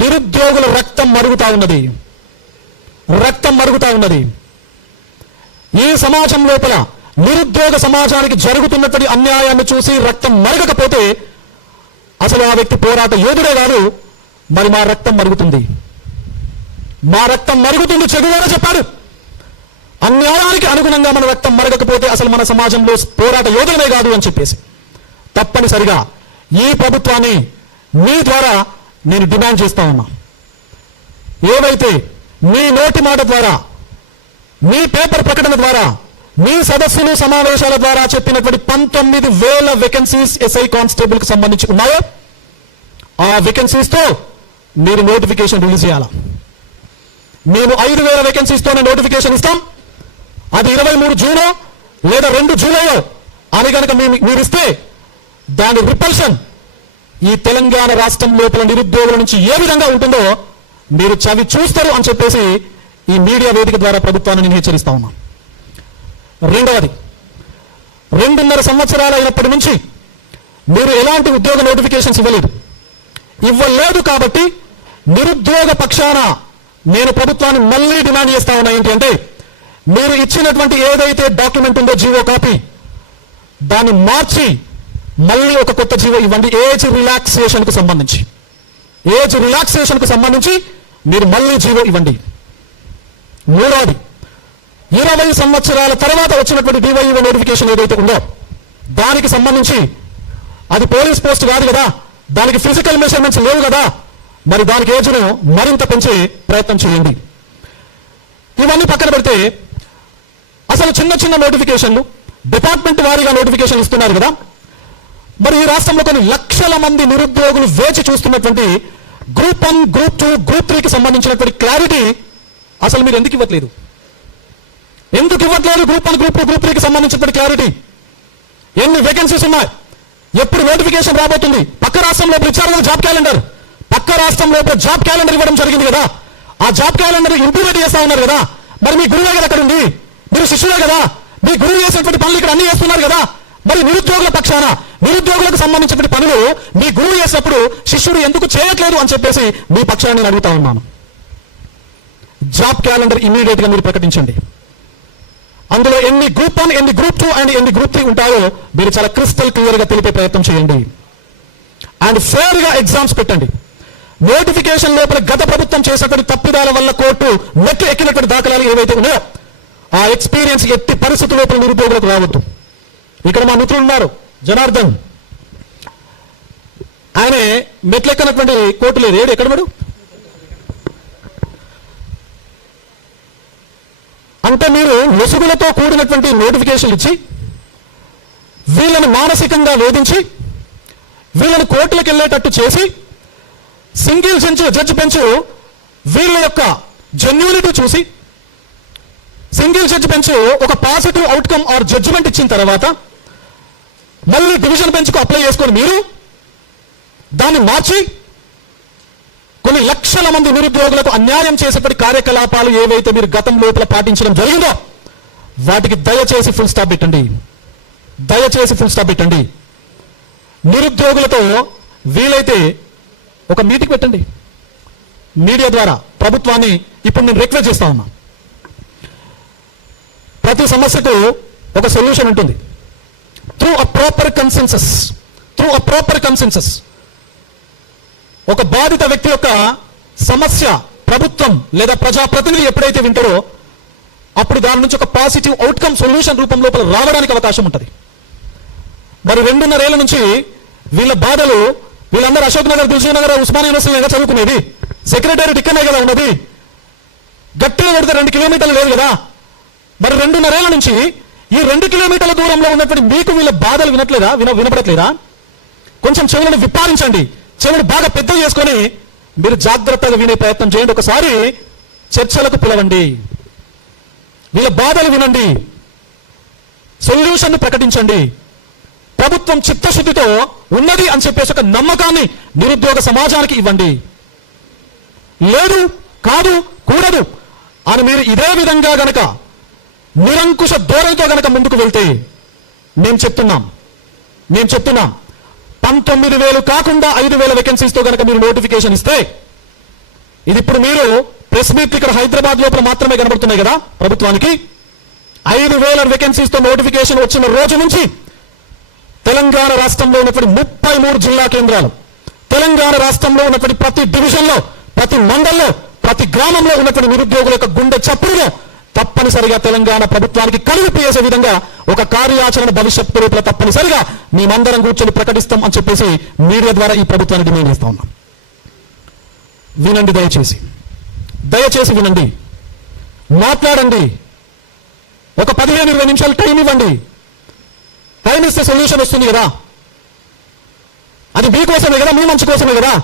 నిరుద్యోగుల రక్తం మరుగుతా ఉన్నది. రక్తం మరుగుతా ఉన్నది. ఈ సమాజం లోపల నిరుద్యోగ సమాజానికి జరుగుతున్నటువంటి అన్యాయాన్ని చూసి రక్తం మరగకపోతే అసలు ఆ వ్యక్తి పోరాట యోధుడే కాదు. మరి మా రక్తం మరుగుతుంది, మా రక్తం మరుగుతుంది. చెగువేరా చెప్పాడు, అన్యాయానికి అనుగుణంగా మన రక్తం మరగకపోతే అసలు మన సమాజంలో పోరాట యోధులే కాదు అని చెప్పేసి తప్పనిసరిగా ఈ ప్రభుత్వాన్ని మీ ద్వారా నేను డిమాండ్ చేస్తా ఉన్నా. ఏవైతే మీ నోటి మాట ద్వారా, మీ పేపర్ ప్రకటన ద్వారా, మీ సదస్సులు సమావేశాల ద్వారా చెప్పినటువంటి 19,000 వేకెన్సీస్ ఎస్ఐ కానిస్టేబుల్ కి సంబంధించి ఉన్నాయో ఆ వేకెన్సీస్ తో మీరు నోటిఫికేషన్ రిలీజ్ చేయాలా. మేము 5,000 వేకెన్సీస్తోనే నోటిఫికేషన్ ఇస్తాం. అది 23 జూనో లేదా 2 జూలైయో అని కనుక మీరు ఇస్తే దాని రిపల్షన్ ఈ తెలంగాణ రాష్ట్రం లోపల నిరుద్యోగుల నుంచి ఏ విధంగా ఉంటుందో మీరు చవి చూస్తారు అని చెప్పేసి ఈ మీడియా వేదిక ద్వారా ప్రభుత్వాన్ని నేను హెచ్చరిస్తా ఉన్నా. రెండవది, 2.5 సంవత్సరాలు అయినప్పటి నుంచి మీరు ఎలాంటి ఉద్యోగ నోటిఫికేషన్స్ ఇవ్వలేదు కాబట్టి నిరుద్యోగ పక్షాన నేను ప్రభుత్వాన్ని మళ్ళీ డిమాండ్ చేస్తా ఉన్నా. ఏంటి అంటే మీరు ఇచ్చినటువంటి ఏదైతే డాక్యుమెంట్ ఉందో జీవో కాపీ, దాన్ని మార్చి మళ్ళీ ఒక కొత్త జీవో ఇవ్వండి. ఏజ్ రిలాక్సేషన్ కు సంబంధించి మీరు మళ్ళీ జీవో ఇవ్వండి. మూడవది, 20 సంవత్సరాల తర్వాత వచ్చినటువంటి డివైఓ నోటిఫికేషన్ ఏదైతే ఉందో దానికి సంబంధించి అది పోలీస్ పోస్ట్ కాదు కదా, దానికి ఫిజికల్ మెజర్మెంట్స్ లేవు కదా, మరి దానికి ఏజ్ను మరింత పెంచే ప్రయత్నం చేయండి. ఇవన్నీ పక్కన పెడితే అసలు చిన్న చిన్న నోటిఫికేషన్లు డిపార్ట్మెంట్ వారీగా నోటిఫికేషన్ ఇస్తున్నారు కదా, మరి ఈ రాష్ట్రంలో కొన్ని లక్షల మంది నిరుద్యోగులు వేచి చూస్తున్నటువంటి గ్రూప్ 1, గ్రూప్ 2, గ్రూప్ 3కి సంబంధించినటువంటి క్లారిటీ అసలు మీరు ఎందుకు ఇవ్వట్లేదు? గ్రూప్ 1, గ్రూప్ 2, గ్రూప్ 3కి సంబంధించినటువంటి క్లారిటీ, ఎన్ని వేకెన్సీస్ ఉన్నాయి, ఎప్పుడు నోటిఫికేషన్ రాబోతుంది? పక్క రాష్ట్రం లోపల ఇచ్చారు కదా జాబ్ క్యాలెండర్, పక్క రాష్ట్రం లోపల జాబ్ క్యాలెండర్ ఇవ్వడం జరిగింది కదా, ఆ జాబ్ క్యాలెండర్ ఇంప్లిమెంట్ చేస్తా ఉన్నారు కదా, మరి మీ గురువే కదా అక్కడ ఉంది, మీరు శిష్యులే కదా, మీ గురువు చేసినటువంటి పనులు ఇక్కడ అన్ని చేస్తున్నారు కదా, మరి నిరుద్యోగుల పక్షాన నిరుద్యోగులకు సంబంధించినటువంటి పనులు మీ గురువు చేసినప్పుడు శిష్యుడు ఎందుకు చేయట్లేదు అని చెప్పేసి మీ పక్షాన్ని నేను అడుగుతా ఉన్నాను. జాబ్ క్యాలెండర్ ఇమీడియట్ గా మీరు ప్రకటించండి. అందులో ఎన్ని గ్రూప్ 1, ఎన్ని గ్రూప్ 2 అండ్ ఎన్ని గ్రూప్ 3 ఉంటాయో మీరు చాలా క్రిస్టల్ క్లియర్ గా తెలిపే ప్రయత్నం చేయండి. అండ్ ఫేర్ గా ఎగ్జామ్స్ పెట్టండి. నోటిఫికేషన్ లోపల గత ప్రభుత్వం చేసినటువంటి తప్పిదాల వల్ల కోర్టు మెట్లు ఎక్కినటువంటి దాఖలాలు ఏవైతే ఉన్నాయో ఆ ఎక్స్పీరియన్స్ ఎట్టి పరిస్థితుల లోపల నిరుద్యోగులకు రావద్దు. ఇక్కడ మా మిత్రులు ఉన్నారు, జనార్దన్, ఆయన మెట్లు ఎక్కనటువంటి కోర్టు లేదు. ఎక్కడ మేడు అంటే మీరు లొసుగులతో కూడినటువంటి నోటిఫికేషన్లు ఇచ్చి వీళ్ళని మానసికంగా వేధించి వీళ్ళని కోర్టులకు వెళ్ళేటట్టు చేసి సింగిల్ జడ్జి బెంచ్ వీళ్ళ యొక్క జెన్యూనిటీ చూసి సింగిల్ జడ్జి బెంచ్ ఒక పాజిటివ్ అవుట్కమ్ ఆర్ జడ్జిమెంట్ ఇచ్చిన తర్వాత మళ్ళీ డివిజన్ బెంచ్కు అప్లై చేసుకొని మీరు దాన్ని మార్చి కొన్ని లక్షల మంది నిరుద్యోగులకు అన్యాయం చేసేటువంటి కార్యకలాపాలు ఏవైతే మీరు గతం లోపల పాటించడం జరిగిందో వాటికి దయచేసి ఫుల్ స్టాప్ పెట్టండి. దయచేసి ఫుల్ స్టాప్ పెట్టండి. నిరుద్యోగులతో వీలైతే ఒక మీటింగ్ పెట్టండి మీడియా ద్వారా. ప్రభుత్వాన్ని ఇప్పుడు నేను రిక్వెస్ట్ చేస్తా ఉన్నా, ప్రతి సమస్యకు ఒక సొల్యూషన్ ఉంటుంది. త్రూ అ ప్రాపర్ కన్సెన్సస్ ఒక బాధిత వ్యక్తి యొక్క సమస్య ప్రభుత్వం లేదా ప్రజాప్రతినిధి ఎప్పుడైతే వింటారో అప్పుడు దాని నుంచి ఒక పాజిటివ్ అవుట్కమ్ సొల్యూషన్ రూపం లోపల రావడానికి అవకాశం ఉంటుంది. మరి 2.5 ఏళ్ల నుంచి వీళ్ళ బాధలు, వీళ్ళందరూ అశోక్ నగర్, దిల్సుఖ్ నగర్, ఉస్మానియా యూనివర్సిటీలో చదువుకునేది, సెక్రటేరియట్ ఇక్కడనే కదా ఉన్నది, గట్టిగా కొడితే 2 కిలోమీటర్లు లేదు కదా. మరి 2.5 ఏళ్ల నుంచి ఈ 2 కిలోమీటర్ల దూరంలో ఉన్నటువంటి మీకు వీళ్ళ బాధలు వినపడట్లేదా? కొంచెం చెవులను విప్పారించండి, చెవులు బాగా పెద్ద చేసుకొని మీరు జాగ్రత్తగా వినే ప్రయత్నం చేయండి. ఒకసారి చర్చలకు పిలవండి, వీళ్ళ బాధలు వినండి, సొల్యూషన్ ప్రకటించండి. ప్రభుత్వం చిత్తశుద్ధితో ఉన్నది అని చెప్పేసి ఒక నమ్మకాన్ని నిరుద్యోగ సమాజానికి ఇవ్వండి. లేదు, కాదు, కూడదు అని మీరు ఇదే విధంగా గనక నిరంకుశ ధోరణితో గనక ముందుకు వెళ్తే మేము చెప్తున్నాం 19,000 కాకుండా 5,000 వేకెన్సీస్తో గనక మీరు నోటిఫికేషన్ ఇస్తే, ఇది ఇప్పుడు మీరు ప్రెస్ మీట్ ఇక్కడ హైదరాబాద్ లోపల మాత్రమే కనబడుతున్నాయి కదా ప్రభుత్వానికి, 5,000 వేకెన్సీస్తో నోటిఫికేషన్ వచ్చిన రోజు నుంచి తెలంగాణ రాష్ట్రంలో ఉన్నటువంటి 33 జిల్లా కేంద్రాలు, తెలంగాణ రాష్ట్రంలో ఉన్నటువంటి ప్రతి డివిజన్లో, ప్రతి మండల్లో, ప్రతి గ్రామంలో ఉన్నటువంటి నిరుద్యోగుల యొక్క గుండె చప్పుడులో తప్పనిసరిగా తెలంగాణ ప్రభుత్వానికి కలుపు చేసే విధంగా ఒక కార్యాచరణ భవిష్యత్తు రూపంలో తప్పనిసరిగా మేమందరం కూర్చొని ప్రకటిస్తాం అని చెప్పేసి మీడియా ద్వారా ఈ ప్రభుత్వాన్ని డిమాండ్ చేస్తా ఉన్నాం. వినండి, దయచేసి వినండి, మాట్లాడండి. ఒక 15-20 నిమిషాలు టైం ఇవ్వండి. టైం ఇస్తే సొల్యూషన్ వస్తుంది కదా. అది మీకోసమే కదా, మీ మంచి కోసమే కదా.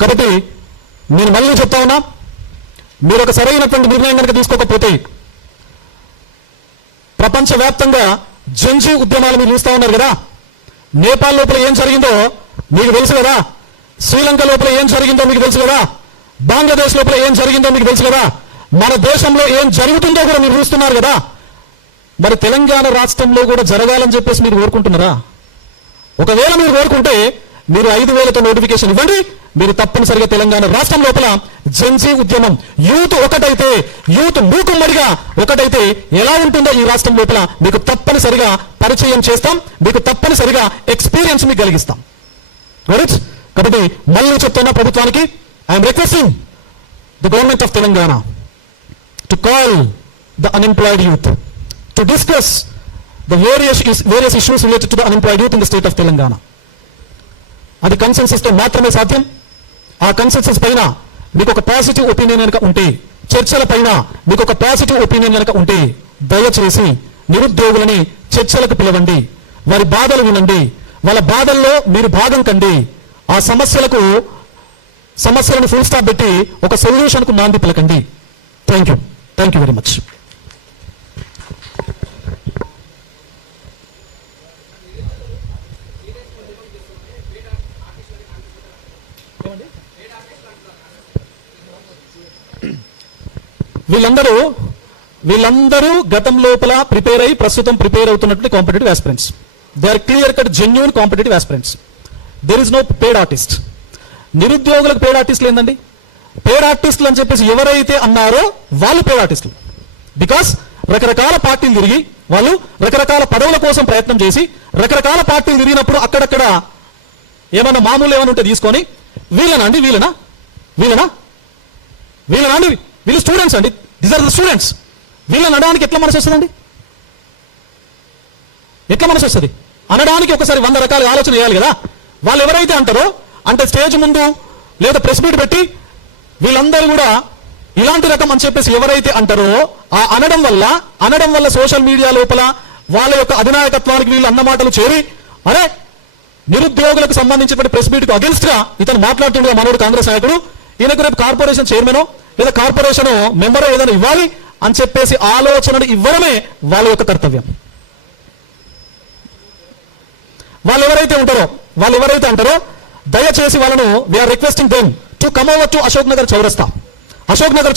కాబట్టి నేను మళ్ళీ చెప్తా ఉన్నా, మీరు ఒక సరైనటువంటి నిర్ణయం కనుక తీసుకోకపోతే ప్రపంచవ్యాప్తంగా జంజీ ఉద్యమాలు మీరు చూస్తూ ఉన్నారు కదా. నేపాల్ లోపల ఏం జరిగిందో మీకు తెలుసు కదా, శ్రీలంక లోపల ఏం జరిగిందో మీకు తెలుసు కదా, బంగ్లాదేశ్ లోపల ఏం జరిగిందో మీకు తెలుసు కదా, మన దేశంలో ఏం జరుగుతుందో కూడా మీరు చూస్తున్నారు కదా. మరి తెలంగాణ రాష్ట్రంలో కూడా జరగాలని చెప్పేసి మీరు కోరుకుంటున్నారా? ఒకవేళ మీరు కోరుకుంటే మీరు 5,000తో నోటిఫికేషన్ ఇవ్వండి. మీరు తప్పనిసరిగా తెలంగాణ రాష్ట్రం లోపల జెన్జీ ఉద్యమం, యూత్ ఒకటైతే, యూత్ మూకుమ్మడిగా ఒకటైతే ఎలా ఉంటుందో ఈ రాష్ట్రం లోపల మీకు తప్పనిసరిగా పరిచయం చేస్తాం, మీకు తప్పనిసరిగా ఎక్స్పీరియన్స్ మీకు కలిగిస్తాం. కాబట్టి మళ్ళీ చెప్తున్నా ప్రభుత్వానికి, I'm requesting the government of Telangana to call the unemployed youth to discuss the various issues related to the unemployed youth in the state of Telangana. అది కన్సెన్సస్తో మాత్రమే సాధ్యం. ఆ కన్సెన్సస్ పైన మీకు ఒక పాజిటివ్ ఒపీనియన్ కనుక ఉంటే, చర్చల పైన మీకు ఒక పాజిటివ్ ఒపీనియన్ కనుక ఉంటే, దయచేసి నిరుద్యోగులని చర్చలకు పిలవండి, వారి బాధలు వినండి, వాళ్ళ బాధల్లో మీరు భాగం కండి. ఆ సమస్యలను ఫుల్ స్టాప్ పెట్టి ఒక సొల్యూషన్కు నాంది పలకండి. Thank you very much. వీళ్ళందరూ గతం లోపల ప్రిపేర్ అయ్యి ప్రస్తుతం ప్రిపేర్ అవుతున్నటువంటి competitive aspirants. They are clear cut genuine competitive aspirants. There is no paid artist. నిరుద్యోగులకు పేడ్ ఆర్టిస్టులు ఏందండి? పేడ్ ఆర్టిస్టులు అని చెప్పేసి ఎవరైతే అన్నారో వాళ్ళు పేడ్ ఆర్టిస్టులు. బికాస్ రకరకాల పార్టీలు తిరిగి, వాళ్ళు రకరకాల పదవుల కోసం ప్రయత్నం చేసి, రకరకాల పార్టీలు తిరిగినప్పుడు అక్కడక్కడ ఏమన్నా మామూలు ఏమైనా ఉంటే తీసుకొని వీళ్ళనా అండి వీళ్ళు స్టూడెంట్స్ అండి, దీస్ ఆర్ ద స్టూడెంట్స్, వీళ్ళని అనడానికి ఎట్లా మనసు వస్తుందండి? ఎట్లా మనసు వస్తుంది అనడానికి? ఒకసారి 100 రకాల ఆలోచన చేయాలి కదా. వాళ్ళు ఎవరైతే అంటారో, అంటే స్టేజ్ ముందు లేదా ప్రెస్ మీట్ పెట్టి వీళ్ళందరూ కూడా ఇలాంటి రకం అని చెప్పేసి ఎవరైతే అంటారో, ఆ అనడం వల్ల సోషల్ మీడియా లోపల వాళ్ళ యొక్క అధినాయకత్వానికి వీళ్ళు అన్న మాటలు చేరి, అరే నిరుద్యోగులకు సంబంధించినటువంటి ప్రెస్ మీట్ కు అగెన్స్ట్ గా ఇతను మాట్లాడుతుండగా మనోడు కాంగ్రెస్ నాయకుడు, ఈయనకు రేపు కార్పొరేషన్ చైర్మనో లేదా కార్పొరేషన్ మెంబరో ఏదైనా ఇవ్వాలి అని చెప్పేసి ఆలోచనలు ఇవ్వడమే వాళ్ళ యొక్క కర్తవ్యం. వాళ్ళు ఎవరైతే అంటారో దయచేసి వాళ్ళను we are requesting them to come over to Ashok Nagar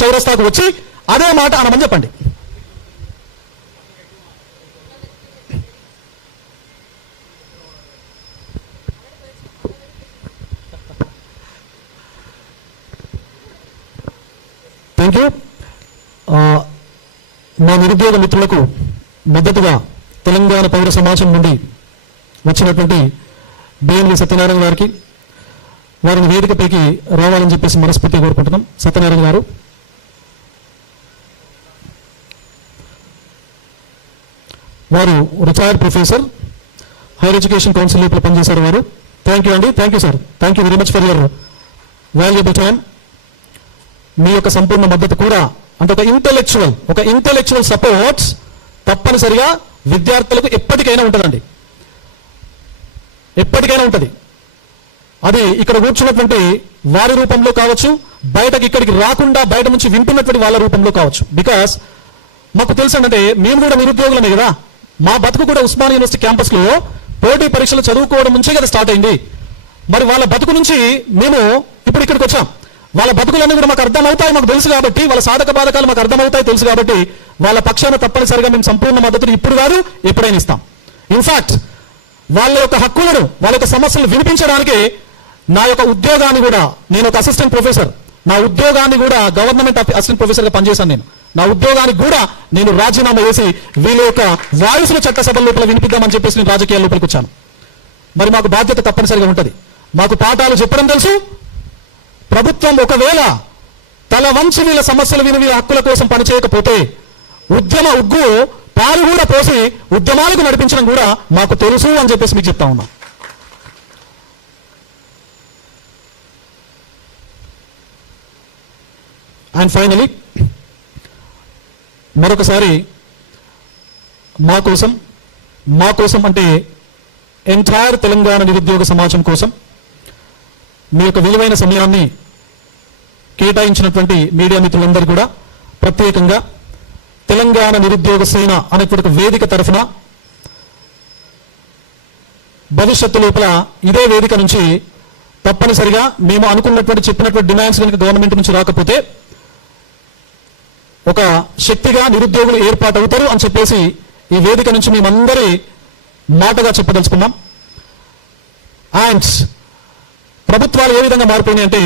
చౌరస్తాకు వచ్చి అదే మాట అనమని చెప్పండి. Thank you. మా నిరుద్యోగ మిత్రులకు మద్దతుగా తెలంగాణ పౌర సమాజం నుండి వచ్చినటువంటి బిఎన్వి సత్యనారాయణ గారికి వారిని వేదికపైకి రావాలని చెప్పేసి మనస్ఫూర్తిగా కోరుకుంటున్నాం. సత్యనారాయణ గారు. వారు retired professor, higher education council లోపల పనిచేశారు వారు. థ్యాంక్ యూ అండి. Thank you sir. Thank you very much for your valuable time. మీ యొక్క సంపూర్ణ మద్దతు కూడా అంటే ఒక ఇంటెలెక్చువల్ సపోర్ట్స్ తప్పనిసరిగా విద్యార్థులకు ఎప్పటికైనా ఉంటుందండి, ఎప్పటికైనా ఉంటుంది. అది ఇక్కడ కూర్చున్నటువంటి వారి రూపంలో కావచ్చు, బయటకి ఇక్కడికి రాకుండా బయట నుంచి వింటున్నటువంటి వాళ్ళ రూపంలో కావచ్చు. బికాస్ మాకు తెలుసు అంటే మేము కూడా నిరుద్యోగులమే కదా. మా బతుకు కూడా ఉస్మానియా యూనివర్సిటీ క్యాంపస్లో పోటీ పరీక్షలు చదువుకోవడం నుంచే కదా స్టార్ట్ అయింది. మరి వాళ్ళ బతుకు నుంచి మేము ఇప్పుడు ఇక్కడికి వచ్చాం. వాళ్ళ బతుకులన్నీ కూడా మాకు అర్థమవుతాయి, మాకు తెలుసు కాబట్టి, వాళ్ళ సాధక బాధకాలు మాకు అర్థమవుతాయి తెలుసు కాబట్టి వాళ్ళ పక్షాన తప్పనిసరిగా మేము సంపూర్ణ మద్దతుని ఇప్పుడు కాదు ఎప్పుడైనా ఇస్తాం. ఇన్ఫాక్ట్ వాళ్ళ యొక్క హక్కులను, వాళ్ళ యొక్క సమస్యలు వినిపించడానికి నా యొక్క ఉద్యోగాన్ని కూడా, నేను ఒక అసిస్టెంట్ ప్రొఫెసర్, నా ఉద్యోగాన్ని కూడా గవర్నమెంట్ అసిస్టెంట్ ప్రొఫెసర్గా పనిచేశాను నేను. నా ఉద్యోగానికి కూడా నేను రాజీనామా చేసి వీళ్ళ యొక్క వాయిస్ను చట్టసభల లోపల వినిపిద్దామని చెప్పేసి నేను రాజకీయాల లోపలికి వచ్చాను. మరి మాకు బాధ్యత తప్పనిసరిగా ఉంటుంది. మాకు పాఠాలు చెప్పడం తెలుసు. ప్రభుత్వం ఒకవేళ తల వంచి వీళ్ళ సమస్యలు విని వీళ్ళ హక్కుల కోసం పనిచేయకపోతే ఉద్యమ ఉగ్గు పాలు కూడా పోసి ఉద్యమాలకు నడిపించడం కూడా మాకు తెలుసు అని చెప్పేసి మీకు చెప్తా ఉన్నా. అండ్ ఫైనలీ మరొకసారి మా కోసం అంటే ఎంటైర్ తెలంగాణ నిరుద్యోగ సమాజం కోసం మీ యొక్క విలువైన సమయాన్ని కేటాయించినటువంటి మీడియా మిత్రులందరూ కూడా ప్రత్యేకంగా తెలంగాణ నిరుద్యోగ సేన అనేటువంటి వేదిక తరఫున భవిష్యత్తు లోపల ఇదే వేదిక నుంచి తప్పనిసరిగా మేము అనుకున్నటువంటి చెప్పినటువంటి డిమాండ్స్ కనుక గవర్నమెంట్ నుంచి రాకపోతే ఒక శక్తిగా నిరుద్యోగులు ఏర్పాటవుతారు అని చెప్పేసి ఈ వేదిక నుంచి మేమందరి మాటగా చెప్పదలుచుకున్నాం. అండ్ ప్రభుత్వాలు ఏ విధంగా మారిపోయినాయి అంటే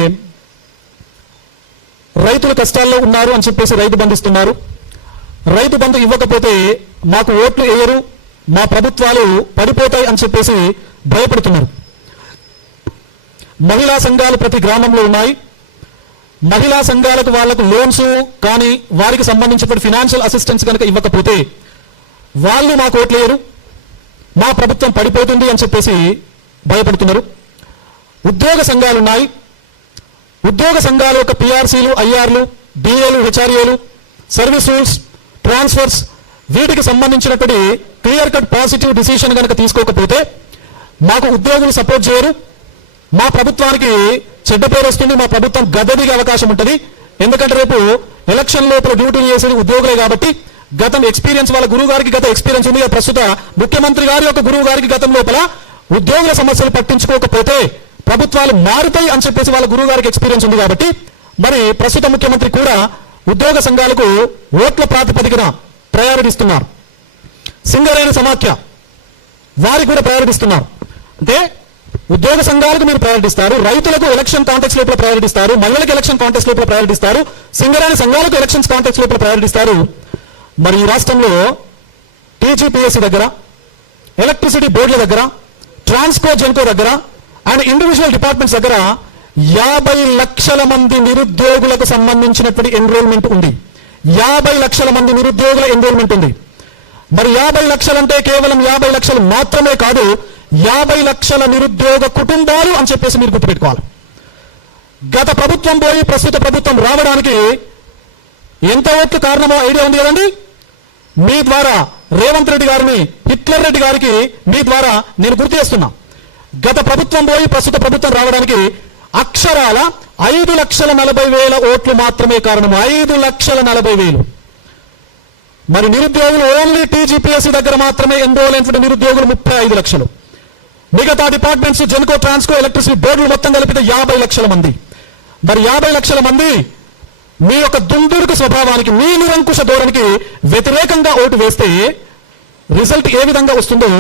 రైతులు కష్టాల్లో ఉన్నారు అని చెప్పేసి రైతు బంధు ఇస్తున్నారు. రైతు బంధు ఇవ్వకపోతే మాకు ఓట్లు వేయరు, మా ప్రభుత్వాలు పడిపోతాయి అని చెప్పేసి భయపడుతున్నారు. మహిళా సంఘాలు ప్రతి గ్రామంలో ఉన్నాయి. మహిళా సంఘాలకు వాళ్లకు లోన్స్ కానీ వారికి సంబంధించిన ఫినాన్షియల్ అసిస్టెన్స్ కనుక ఇవ్వకపోతే వాళ్ళు మాకు ఓట్లు వేయరు, మా ప్రభుత్వం పడిపోతుంది అని చెప్పేసి భయపడుతున్నారు. ఉద్యోగ సంఘాలు ఉన్నాయి. ఉద్యోగ సంఘాల యొక్క పిఆర్సీలు, ఐఆర్లు, డిఏలు, హెచ్ఆర్ఏలు, సర్వీస్ రూల్స్, ట్రాన్స్ఫర్స్ వీటికి సంబంధించినటువంటి క్లియర్ కట్ పాజిటివ్ డిసిషన్ కనుక తీసుకోకపోతే మాకు ఉద్యోగులు సపోర్ట్ చేయరు, మా ప్రభుత్వానికి చెడ్డ పేరు వస్తుంది, మా ప్రభుత్వం గద్దదిగే అవకాశం ఉంటుంది. ఎందుకంటే రేపు ఎలక్షన్ లోపల డ్యూటీ చేసేది ఉద్యోగులే కాబట్టి గతం ఎక్స్పీరియన్స్ వాళ్ళ గురువు గారికి గత ఎక్స్పీరియన్స్ ఉంది. ప్రస్తుత ముఖ్యమంత్రి గారి యొక్క గురువు గారికి గతం లోపల ఉద్యోగుల సమస్యలు పట్టించుకోకపోతే ప్రభుత్వాలు మారుతాయి అని చెప్పేసి వాళ్ళ గురువు గారికి ఎక్స్పీరియన్స్ ఉంది కాబట్టి మరి ప్రస్తుత ముఖ్యమంత్రి కూడా ఉద్యోగ సంఘాలకు ఓట్ల ప్రాతిపదికన ప్రయారిటీ ఇస్తున్నారు. సింగరేణి సమాఖ్య వారికి కూడా ప్రయారిటీ ఇస్తున్నారు. అంటే ఉద్యోగ సంఘాలకు మీరు ప్రయారిటీ ఇస్తారు, రైతులకు ఎలక్షన్ కాంటెక్స్ లోపల ప్రయారిటీ ఇస్తారు, మహిళలకు ఎలక్షన్ కాంటెక్స్ లోపల ప్రయారిటీ ఇస్తారు, సింగరేణి సంఘాలకు ఎలక్షన్స్ కాంటెక్స్ లోపల ప్రయారిటీ ఇస్తారు. మరి ఈ రాష్ట్రంలో టీజీపీఎస్సీ దగ్గర, ఎలక్ట్రిసిటీ బోర్డుల దగ్గర, ట్రాన్స్కో జెన్కో దగ్గర అండ్ ఇండివిజువల్ డిపార్ట్మెంట్స్ దగ్గర 50 లక్షల మంది నిరుద్యోగులకు సంబంధించినటువంటి ఎన్రోల్మెంట్ ఉంది. 50 లక్షల మంది నిరుద్యోగుల ఎన్రోల్మెంట్ ఉంది. మరి 50 లక్షలు అంటే కేవలం 50 లక్షలు మాత్రమే కాదు, 50 లక్షల నిరుద్యోగ కుటుంబాలు అని చెప్పేసి మీరు గుర్తుపెట్టుకోవాలి. గత ప్రభుత్వం పోయి ప్రస్తుత ప్రభుత్వం రావడానికి ఎంత ఓట్లు కారణమో ఐడియా ఉంది కదండి. మీ ద్వారా రేవంత్ రెడ్డి గారిని, హిట్లర్ రెడ్డి గారికి మీ ద్వారా నేను గుర్తు చేస్తున్నా. గత ప్రభుత్వం పోయి ప్రస్తుత ప్రభుత్వం రావడానికి అక్షరాల 5,40,000 ఓట్లు మాత్రమే కారణం. 5,40,000. మరి నిరుద్యోగులు ఓన్లీ టీజీపీఎస్సీ దగ్గర మాత్రమే ఎన్రోల్ అయినటువంటి నిరుద్యోగులు 35 లక్షలు. మిగతా డిపార్ట్మెంట్స్ జెన్కో, ట్రాన్స్కో, ఎలక్ట్రిసిటీ బోర్డులు మొత్తం కలిపితే 50 లక్షల మంది. మరి 50 లక్షల మంది మీ యొక్క దుందుడుకు స్వభావానికి, మీ నిరంకుశ ధోరణికి వ్యతిరేకంగా ఓటు వేస్తే రిజల్ట్ ఏ విధంగా వస్తుందో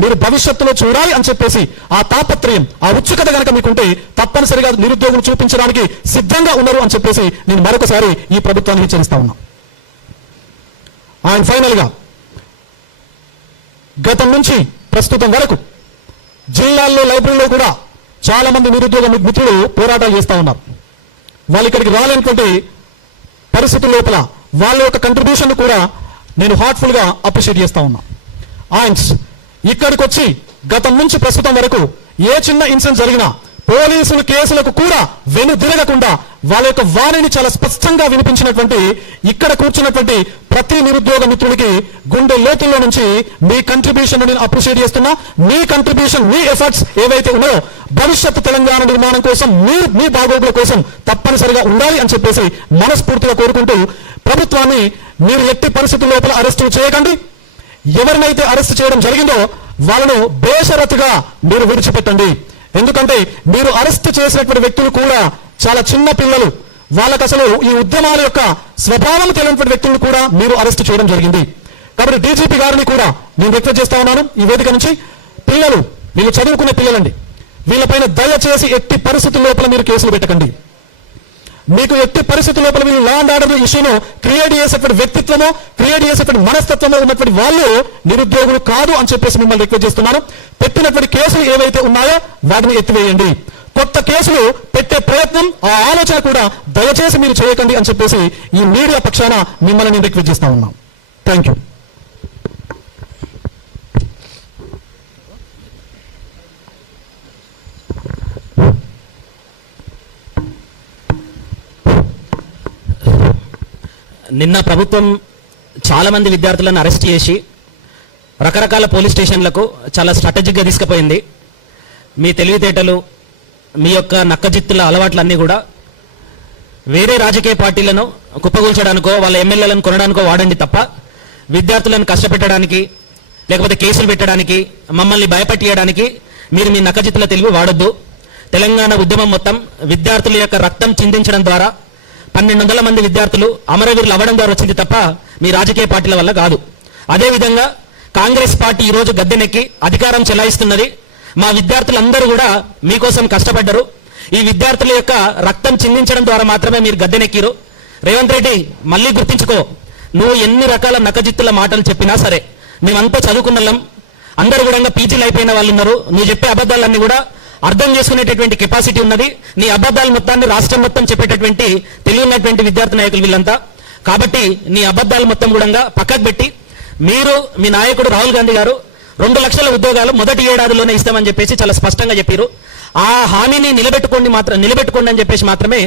మీరు భవిష్యత్తులో చూడాలి అని చెప్పేసి ఆ తాపత్రయం, ఆ ఉత్సుకత గనక మీకుంటే తప్పనిసరిగా నిరుద్యోగులు చూపించడానికి సిద్ధంగా ఉన్నారు అని చెప్పేసి నేను మరొకసారి ఈ ప్రభుత్వాన్ని హెచ్చరిస్తా ఉన్నా. అండ్ ఫైనల్ గా గతం నుంచి ప్రస్తుతం వరకు జిల్లాల్లో, లైబ్రరీలో కూడా చాలా మంది నిరుద్యోగ మిత్రులు పోరాటాలు చేస్తా ఉన్నారు. వాళ్ళు ఇక్కడికి రాలేనటువంటి పరిస్థితుల లోపల వాళ్ళ యొక్క కంట్రిబ్యూషన్ కూడా నేను హార్ట్ఫుల్ గా అప్రిషియేట్ చేస్తా ఉన్నా. అండ్ ఇక్కడికి వచ్చి గతం నుంచి ప్రస్తుతం వరకు ఏ చిన్న ఇన్సిడెంట్ జరిగినా పోలీసులు కేసులకు కూడా వెనుదిరగకుండా వాళ్ళ యొక్క వాణిని చాలా స్పష్టంగా వినిపించినటువంటి ఇక్కడ కూర్చున్నటువంటి ప్రతి నిరుద్యోగ మిత్రుడికి గుండె లోతుల్లో నుంచి మీ కంట్రిబ్యూషన్ నేను అప్రిషియేట్ చేస్తున్నా. మీ కంట్రిబ్యూషన్, మీ ఎఫర్ట్స్ ఏవైతే ఉన్నాయో భవిష్యత్తు తెలంగాణ నిర్మాణం కోసం, మీ బాగోగుల కోసం తప్పనిసరిగా ఉండాలి అని చెప్పేసి మనస్ఫూర్తిగా కోరుకుంటూ, ప్రభుత్వాన్ని మీరు ఎట్టి పరిస్థితుల లోపల అరెస్టు చేయకండి. ఎవరినైతే అరెస్ట్ చేయడం జరిగిందో వాళ్ళను బేషరతుగా మీరు విడిచిపెట్టండి. ఎందుకంటే మీరు అరెస్ట్ చేసినటువంటి వ్యక్తులు కూడా చాలా చిన్న పిల్లలు. వాళ్ళకు అసలు ఈ ఉద్యమాల యొక్క స్వభావం తెలియనటువంటి వ్యక్తులను కూడా మీరు అరెస్ట్ చేయడం జరిగింది. కాబట్టి డీజీపీ గారిని కూడా నేను రిక్వెస్ట్ చేస్తా ఉన్నాను ఈ వేదిక నుంచి, పిల్లలు, వీళ్ళు చదువుకునే పిల్లలండి, వీళ్ళపైన దయచేసి ఎట్టి పరిస్థితుల లోపల మీరు కేసులు పెట్టకండి. మీకు ఎట్టి పరిస్థితుల లోపల వీళ్ళు లా అండ్ ఆర్డర్ ఇష్యూను క్రియేట్ చేసేటువంటి వ్యక్తిత్వమో, క్రియేట్ చేసేటువంటి మనస్తత్వమో ఉన్నటువంటి వాళ్ళు నిరుద్యోగులు కాదు అని చెప్పేసి మిమ్మల్ని రిక్వెస్ట్ చేస్తున్నాను. పెట్టినటువంటి కేసులు ఏవైతే ఉన్నాయో వాటిని ఎత్తివేయండి. కొత్త కేసులు పెట్టే ప్రయత్నం, ఆ ఆలోచన కూడా దయచేసి మీరు చేయకండి అని చెప్పేసి ఈ మీడియా పక్షాన మిమ్మల్ని నేను రిక్వెస్ట్ చేస్తా ఉన్నాను. Thank you. నిన్న ప్రభుత్వం చాలా మంది విద్యార్థులను అరెస్ట్ చేసి రకరకాల పోలీస్ స్టేషన్లకు చాలా స్ట్రాటజిక్గా తీసుకుపోయింది. మీ తెలివితేటలు, మీ యొక్క నక్కజిత్తుల అలవాట్లన్నీ కూడా వేరే రాజకీయ పార్టీలను కుప్పగూల్చడానికో, వాళ్ళ ఎమ్మెల్యేలను కొనడానికో వాడండి తప్ప విద్యార్థులను కష్టపెట్టడానికి, లేకపోతే కేసులు పెట్టడానికి, మమ్మల్ని భయపెట్టడానికి మీరు మీ నక్కజిత్తుల తెలివి వాడొద్దు. తెలంగాణ ఉద్యమం మొత్తం విద్యార్థుల యొక్క రక్తం చిందించడం ద్వారా 1200 మంది విద్యార్థులు అమరవీరులు అవ్వడం ద్వారా వచ్చింది తప్ప మీ రాజకీయ పార్టీల వల్ల కాదు. అదేవిధంగా కాంగ్రెస్ పార్టీ ఈరోజు గద్దెనెక్కి అధికారం చెలాయిస్తున్నది. మా విద్యార్థులందరూ కూడా మీకోసం కష్టపడ్డారు. ఈ విద్యార్థుల యొక్క రక్తం చిందించడం ద్వారా మాత్రమే మీరు గద్దెనెక్కిరు. రేవంత్ రెడ్డి, మళ్ళీ గుర్తించుకో, నువ్వు ఎన్ని రకాల నక్కజిత్తుల మాటలు చెప్పినా సరే మేమంతా చదువుకున్నాం, అందరూ కూడా పీజీలు అయిపోయిన వాళ్ళు ఉన్నారు. నువ్వు చెప్పే అబద్ధాలన్నీ కూడా అర్థం చేసుకునేటటువంటి కెపాసిటీ ఉన్నది. నీ అబద్ధాల మొత్తాన్ని రాష్ట్రం మొత్తం చెప్పేటటువంటి తెలియనటువంటి విద్యార్థి నాయకులు వీళ్ళంతా. కాబట్టి నీ అబద్ధాలు మొత్తం కూడా పక్కకు పెట్టి, మీరు, మీ నాయకుడు రాహుల్ గాంధీ గారు 2 లక్షల ఉద్యోగాలు మొదటి ఏడాదిలోనే ఇస్తామని చెప్పేసి చాలా స్పష్టంగా చెప్పారు. ఆ హామీని నిలబెట్టుకోండి అని చెప్పేసి మాత్రమే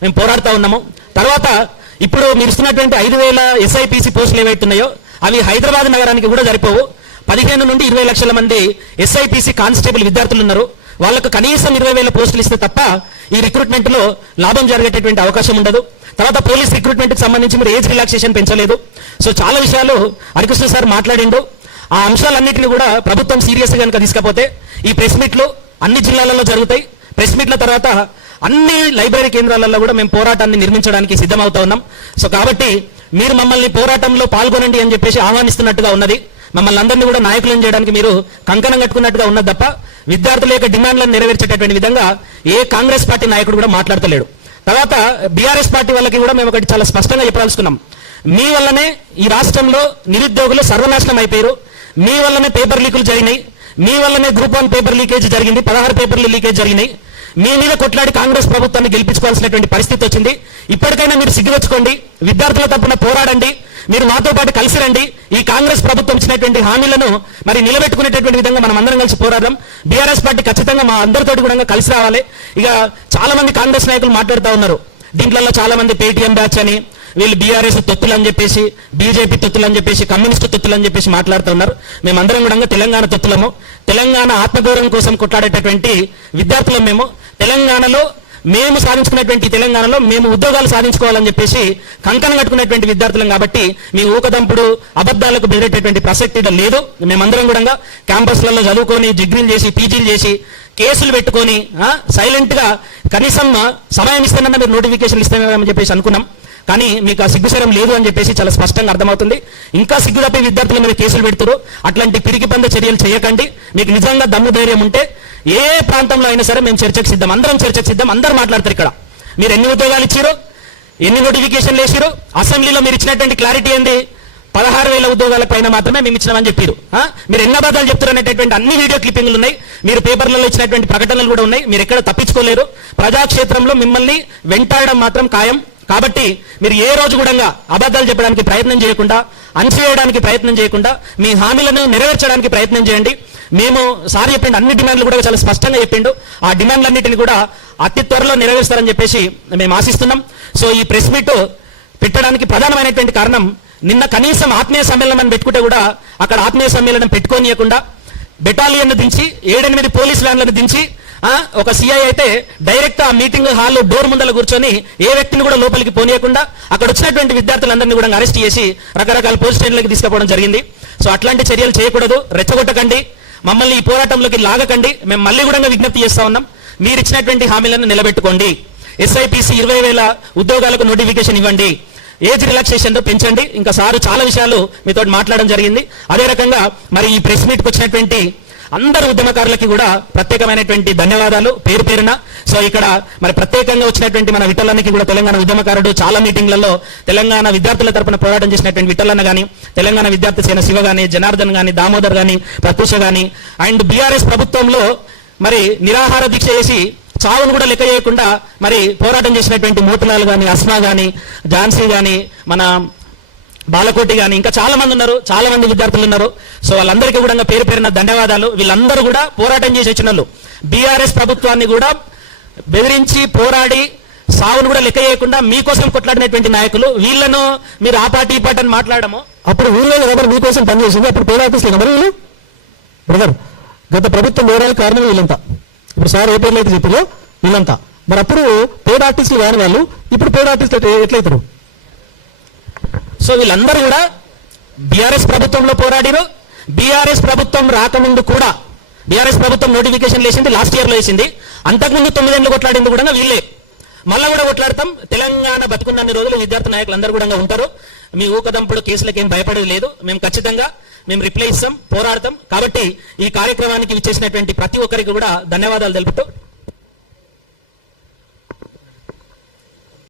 మేము పోరాడుతూ ఉన్నాము. తర్వాత ఇప్పుడు మీరు ఇస్తున్నటువంటి 5000 ఎస్ఐపిసి పోస్టులు ఏవైతున్నాయో అవి హైదరాబాద్ నగరానికి కూడా సరిపోవు. 15 నుండి 20 లక్షల మంది ఎస్ఐపిసి కానిస్టేబుల్ విద్యార్థులు ఉన్నారు. వాళ్ళకు కనీసం 20,000 పోస్టులు ఇస్తే తప్ప ఈ రిక్రూట్మెంట్ లో లాభం జరిగేటటువంటి అవకాశం ఉండదు. తర్వాత పోలీస్ రిక్రూట్మెంట్ కి సంబంధించి మీరు ఏజ్ రిలాక్సేషన్ పెంచలేదు. సో చాలా విషయాలు హరికృష్ణ సార్ మాట్లాడిండు. ఆ అంశాలన్నింటినీ కూడా ప్రభుత్వం సీరియస్ గా కనుక తీసుకపోతే ఈ ప్రెస్ మీట్లు అన్ని జిల్లాలలో జరుగుతాయి. ప్రెస్ మీట్ల తర్వాత అన్ని లైబ్రరీ కేంద్రాలలో కూడా మేము పోరాటాన్ని నిర్మించడానికి సిద్ధమవుతా ఉన్నాం. సో కాబట్టి మీరు మమ్మల్ని పోరాటంలో పాల్గొనండి అని చెప్పేసి ఆహ్వానిస్తున్నట్టుగా ఉన్నది. మమ్మల్ని అందరినీ కూడా నాయకులను చేయడానికి మీరు కంకణం కట్టుకున్నట్టుగా ఉన్నది తప్ప విద్యార్థుల యొక్క డిమాండ్లను నెరవేర్చేటటువంటి విధంగా ఏ కాంగ్రెస్ పార్టీ నాయకుడు కూడా మాట్లాడతలేడు. తర్వాత బీఆర్ఎస్ పార్టీ వాళ్ళకి కూడా మేము ఒకటి చాలా స్పష్టంగా చెప్పదలుచుకున్నాం. మీ వల్లనే ఈ రాష్ట్రంలో నిరుద్యోగులు సర్వనాశనం అయిపోయారు. మీ వల్లనే పేపర్ లీకులు జరిగినాయి. మీ వల్లనే గ్రూప్ 1 పేపర్ లీకేజ్ జరిగింది. 16 పేపర్లు లీకేజ్ జరిగినాయి. మీ మీద కొట్లాడి కాంగ్రెస్ ప్రభుత్వాన్ని గెలిపించుకోవాల్సినటువంటి పరిస్థితి వచ్చింది. ఇప్పటికైనా మీరు సిగ్గువెచ్చుకోండి, విద్యార్థుల తరపున పోరాడండి, మీరు మాతో పాటు కలిసి రండి. ఈ కాంగ్రెస్ ప్రభుత్వం ఇచ్చినటువంటి హామీలను మరి నిలబెట్టుకునేటటువంటి విధంగా మనం అందరం కలిసి పోరాడదాం. బీఆర్ఎస్ పార్టీ ఖచ్చితంగా మా అందరితోటి కూడా కలిసి రావాలి. ఇక చాలా మంది కాంగ్రెస్ నాయకులు మాట్లాడుతూ ఉన్నారు. దీంట్లో చాలా మంది పేటీఎం బ్యాచ్ అని, వీళ్ళు బీఆర్ఎస్ తొత్తులు అని చెప్పేసి, బీజేపీ తొత్తులు అని చెప్పేసి, కమ్యూనిస్టు తొత్తులు అని చెప్పేసి మాట్లాడుతూ ఉన్నారు. మేమందరం కూడా తెలంగాణ తొత్తులము. తెలంగాణ ఆత్మగౌరవం కోసం కొట్లాడేటటువంటి విద్యార్థులం మేము. తెలంగాణలో మేము సాధించుకున్నటువంటి తెలంగాణలో మేము ఉద్యోగాలు సాధించుకోవాలని చెప్పేసి కంకణం కట్టుకున్నటువంటి విద్యార్థులం కాబట్టి మీ ఊకదంపుడు అబద్ధాలకు బెదిరేటటువంటి ప్రసక్తి లేదు. మేమందరం కూడా క్యాంపస్లలో చదువుకొని డిగ్రీలు చేసి పీజీలు చేసి కేసులు పెట్టుకొని సైలెంట్ గా కనీసం సమయం ఇస్తానన్నా మీరు నోటిఫికేషన్ ఇస్తామని చెప్పేసి అనుకున్నాం. కానీ మీకు ఆ సిగ్గుశరం లేదు అని చెప్పేసి చాలా స్పష్టంగా అర్థమవుతుంది. ఇంకా సిగ్గు తప్పి విద్యార్థుల మీద కేసులు పెడుతున్నారు. అట్లాంటి పిరికిపంద చర్యలు చేయకండి. మీకు నిజంగా దమ్ము ధైర్యం ఉంటే ఏ ప్రాంతంలో అయినా సరే మేము చర్చకు సిద్ధం, అందరం చర్చకు సిద్ధం. అందరూ మాట్లాడతారు ఇక్కడ. మీరు ఎన్ని ఉద్యోగాలు ఇచ్చారో, ఎన్ని నోటిఫికేషన్లు వేసారో, అసెంబ్లీలో మీరు ఇచ్చినటువంటి క్లారిటీ ఏంది? 16,000 ఉద్యోగాల పైన మాత్రమే మేము ఇచ్చినామని చెప్పారు. మీరు ఎన్ని అబద్ధాలు చెప్తారు అనేటటువంటి అన్ని వీడియో క్లిప్పింగ్లు ఉన్నాయి. మీరు పేపర్లలో ఇచ్చినటువంటి ప్రకటనలు కూడా ఉన్నాయి. మీరు ఎక్కడ తప్పించుకోలేరు. ప్రజాక్షేత్రంలో మిమ్మల్ని వెంటాడడం మాత్రం ఖాయం. కాబట్టి మీరు ఏ రోజు కూడా అబద్ధాలు చెప్పడానికి ప్రయత్నం చేయకుండా, అణచివేయడానికి ప్రయత్నం చేయకుండా మీ హామీలను నెరవేర్చడానికి ప్రయత్నం చేయండి. మేము సార్ చెప్పిండు అన్ని డిమాండ్లు కూడా చాలా స్పష్టంగా చెప్పిండు. ఆ డిమాండ్లన్నింటినీ కూడా అతి త్వరలో నెరవేరుస్తారని చెప్పేసి మేము ఆశిస్తున్నాం. సో ఈ ప్రెస్ మీట్ పెట్టడానికి ప్రధానమైనటువంటి కారణం, నిన్న కనీసం ఆత్మీయ సమ్మేళనం అని పెట్టుకుంటే కూడా అక్కడ ఆత్మీయ సమ్మేళనం పెట్టుకోనియకుండా బెటాలియన్ దించి 7-8 పోలీస్ వ్యాన్లను దించి ఒక సిఐ అయితే డైరెక్ట్ ఆ మీటింగ్ హాల్ డోర్ ముందర కూర్చొని ఏ వ్యక్తిని కూడా లోపలికి పోనీయకుండా అక్కడ వచ్చినటువంటి విద్యార్థులందరినీ కూడా అరెస్ట్ చేసి రకరకాల పోలీస్ స్టేషన్లకు తీసుకుపోవడం జరిగింది. సో అట్లాంటి చర్యలు చేయకూడదు. రెచ్చగొట్టకండి, మమ్మల్ని ఈ పోరాటంలోకి లాగకండి. మేము మళ్ళీ కూడా విజ్ఞప్తి చేస్తా ఉన్నాం. మీరు ఇచ్చినటువంటి హామీలను నిలబెట్టుకోండి. SIPC 20,000 ఉద్యోగాలకు నోటిఫికేషన్ ఇవ్వండి. ఏజ్ రిలాక్సేషన్ పెంచండి. ఇంకా సారు చాలా విషయాలు మీతో మాట్లాడడం జరిగింది. అదే రకంగా మరి ఈ ప్రెస్ మీట్కి వచ్చినటువంటి అందరు ఉద్యమకారులకి కూడా ప్రత్యేకమైనటువంటి ధన్యవాదాలు పేరు పేరున. సో ఇక్కడ మరి ప్రత్యేకంగా వచ్చినటువంటి మన విఠలన్నకి కూడా, తెలంగాణ ఉద్యమకారుడు, చాలా మీటింగ్లలో తెలంగాణ విద్యార్థుల తరపున పోరాటం చేసినటువంటి విఠలన్న కానీ, తెలంగాణ విద్యార్థి సేన శివ కానీ, జనార్దన్ కానీ, దామోదర్ కానీ, ప్రత్యూష కానీ, అండ్ BRS ప్రభుత్వంలో మరి నిరాహార దీక్ష చేసి చావును కూడా లెక్క చేయకుండా మరి పోరాటం చేసినటువంటి మోతిలాల్ కానీ, అస్మా కానీ, ఝాన్సీ కానీ, మన బాలకోటి కానీ, ఇంకా చాలా మంది ఉన్నారు, చాలా మంది విద్యార్థులు ఉన్నారు. సో వాళ్ళందరికీ కూడా పేరు పేరున ధన్యవాదాలు. వీళ్ళందరూ కూడా పోరాటం చేసి వచ్చిన వాళ్ళు. BRS ప్రభుత్వాన్ని కూడా బెదిరించి పోరాడి సావును కూడా లెక్క చేయకుండా మీకోసం కొట్లాడినటువంటి నాయకులు. వీళ్ళను మీరు ఆ పార్టీ ఈ పార్టీ అని మాట్లాడము. అప్పుడు వీళ్ళే ఎవరు మీకోసం పనిచేసింది? అప్పుడు పేద ఆఫీసులు ఎవరు వీళ్ళు? బ్రదర్, గత ప్రభుత్వం వివరాలు కారణం వీళ్ళంతా. ఇప్పుడు సార్ ఏ పేర్లు అయితే చెప్పారో వీళ్ళంతా. మరి అప్పుడు పేద ఆర్టిస్టులు కాని వాళ్ళు ఇప్పుడు పేద ఆర్టిస్టులు ఎట్లయితారు? సో వీళ్ళందరూ కూడా BRS ప్రభుత్వంలో పోరాడిరు. BRS ప్రభుత్వం రాకముందు కూడా, BRS ప్రభుత్వం నోటిఫికేషన్ వేసింది లాస్ట్ ఇయర్ లో వేసింది. అంతకుముందు 9 ఏళ్ళు కొట్లాడింది కూడా వీళ్ళే. మళ్ళా కూడా కొట్లాడతాం. తెలంగాణ బతుకున్నన్ని రోజులు విద్యార్థి నాయకులు అందరూ కూడా ఉంటారు. మీ ఊకదంపుడు కేసులకు ఏం భయపడేది లేదు. మేము ఖచ్చితంగా రిప్లై ఇస్తాం, పోరాడతాం. కాబట్టి ఈ కార్యక్రమానికి విచ్చేసినటువంటి ప్రతి ఒక్కరికి కూడా ధన్యవాదాలు తెలుపుతూ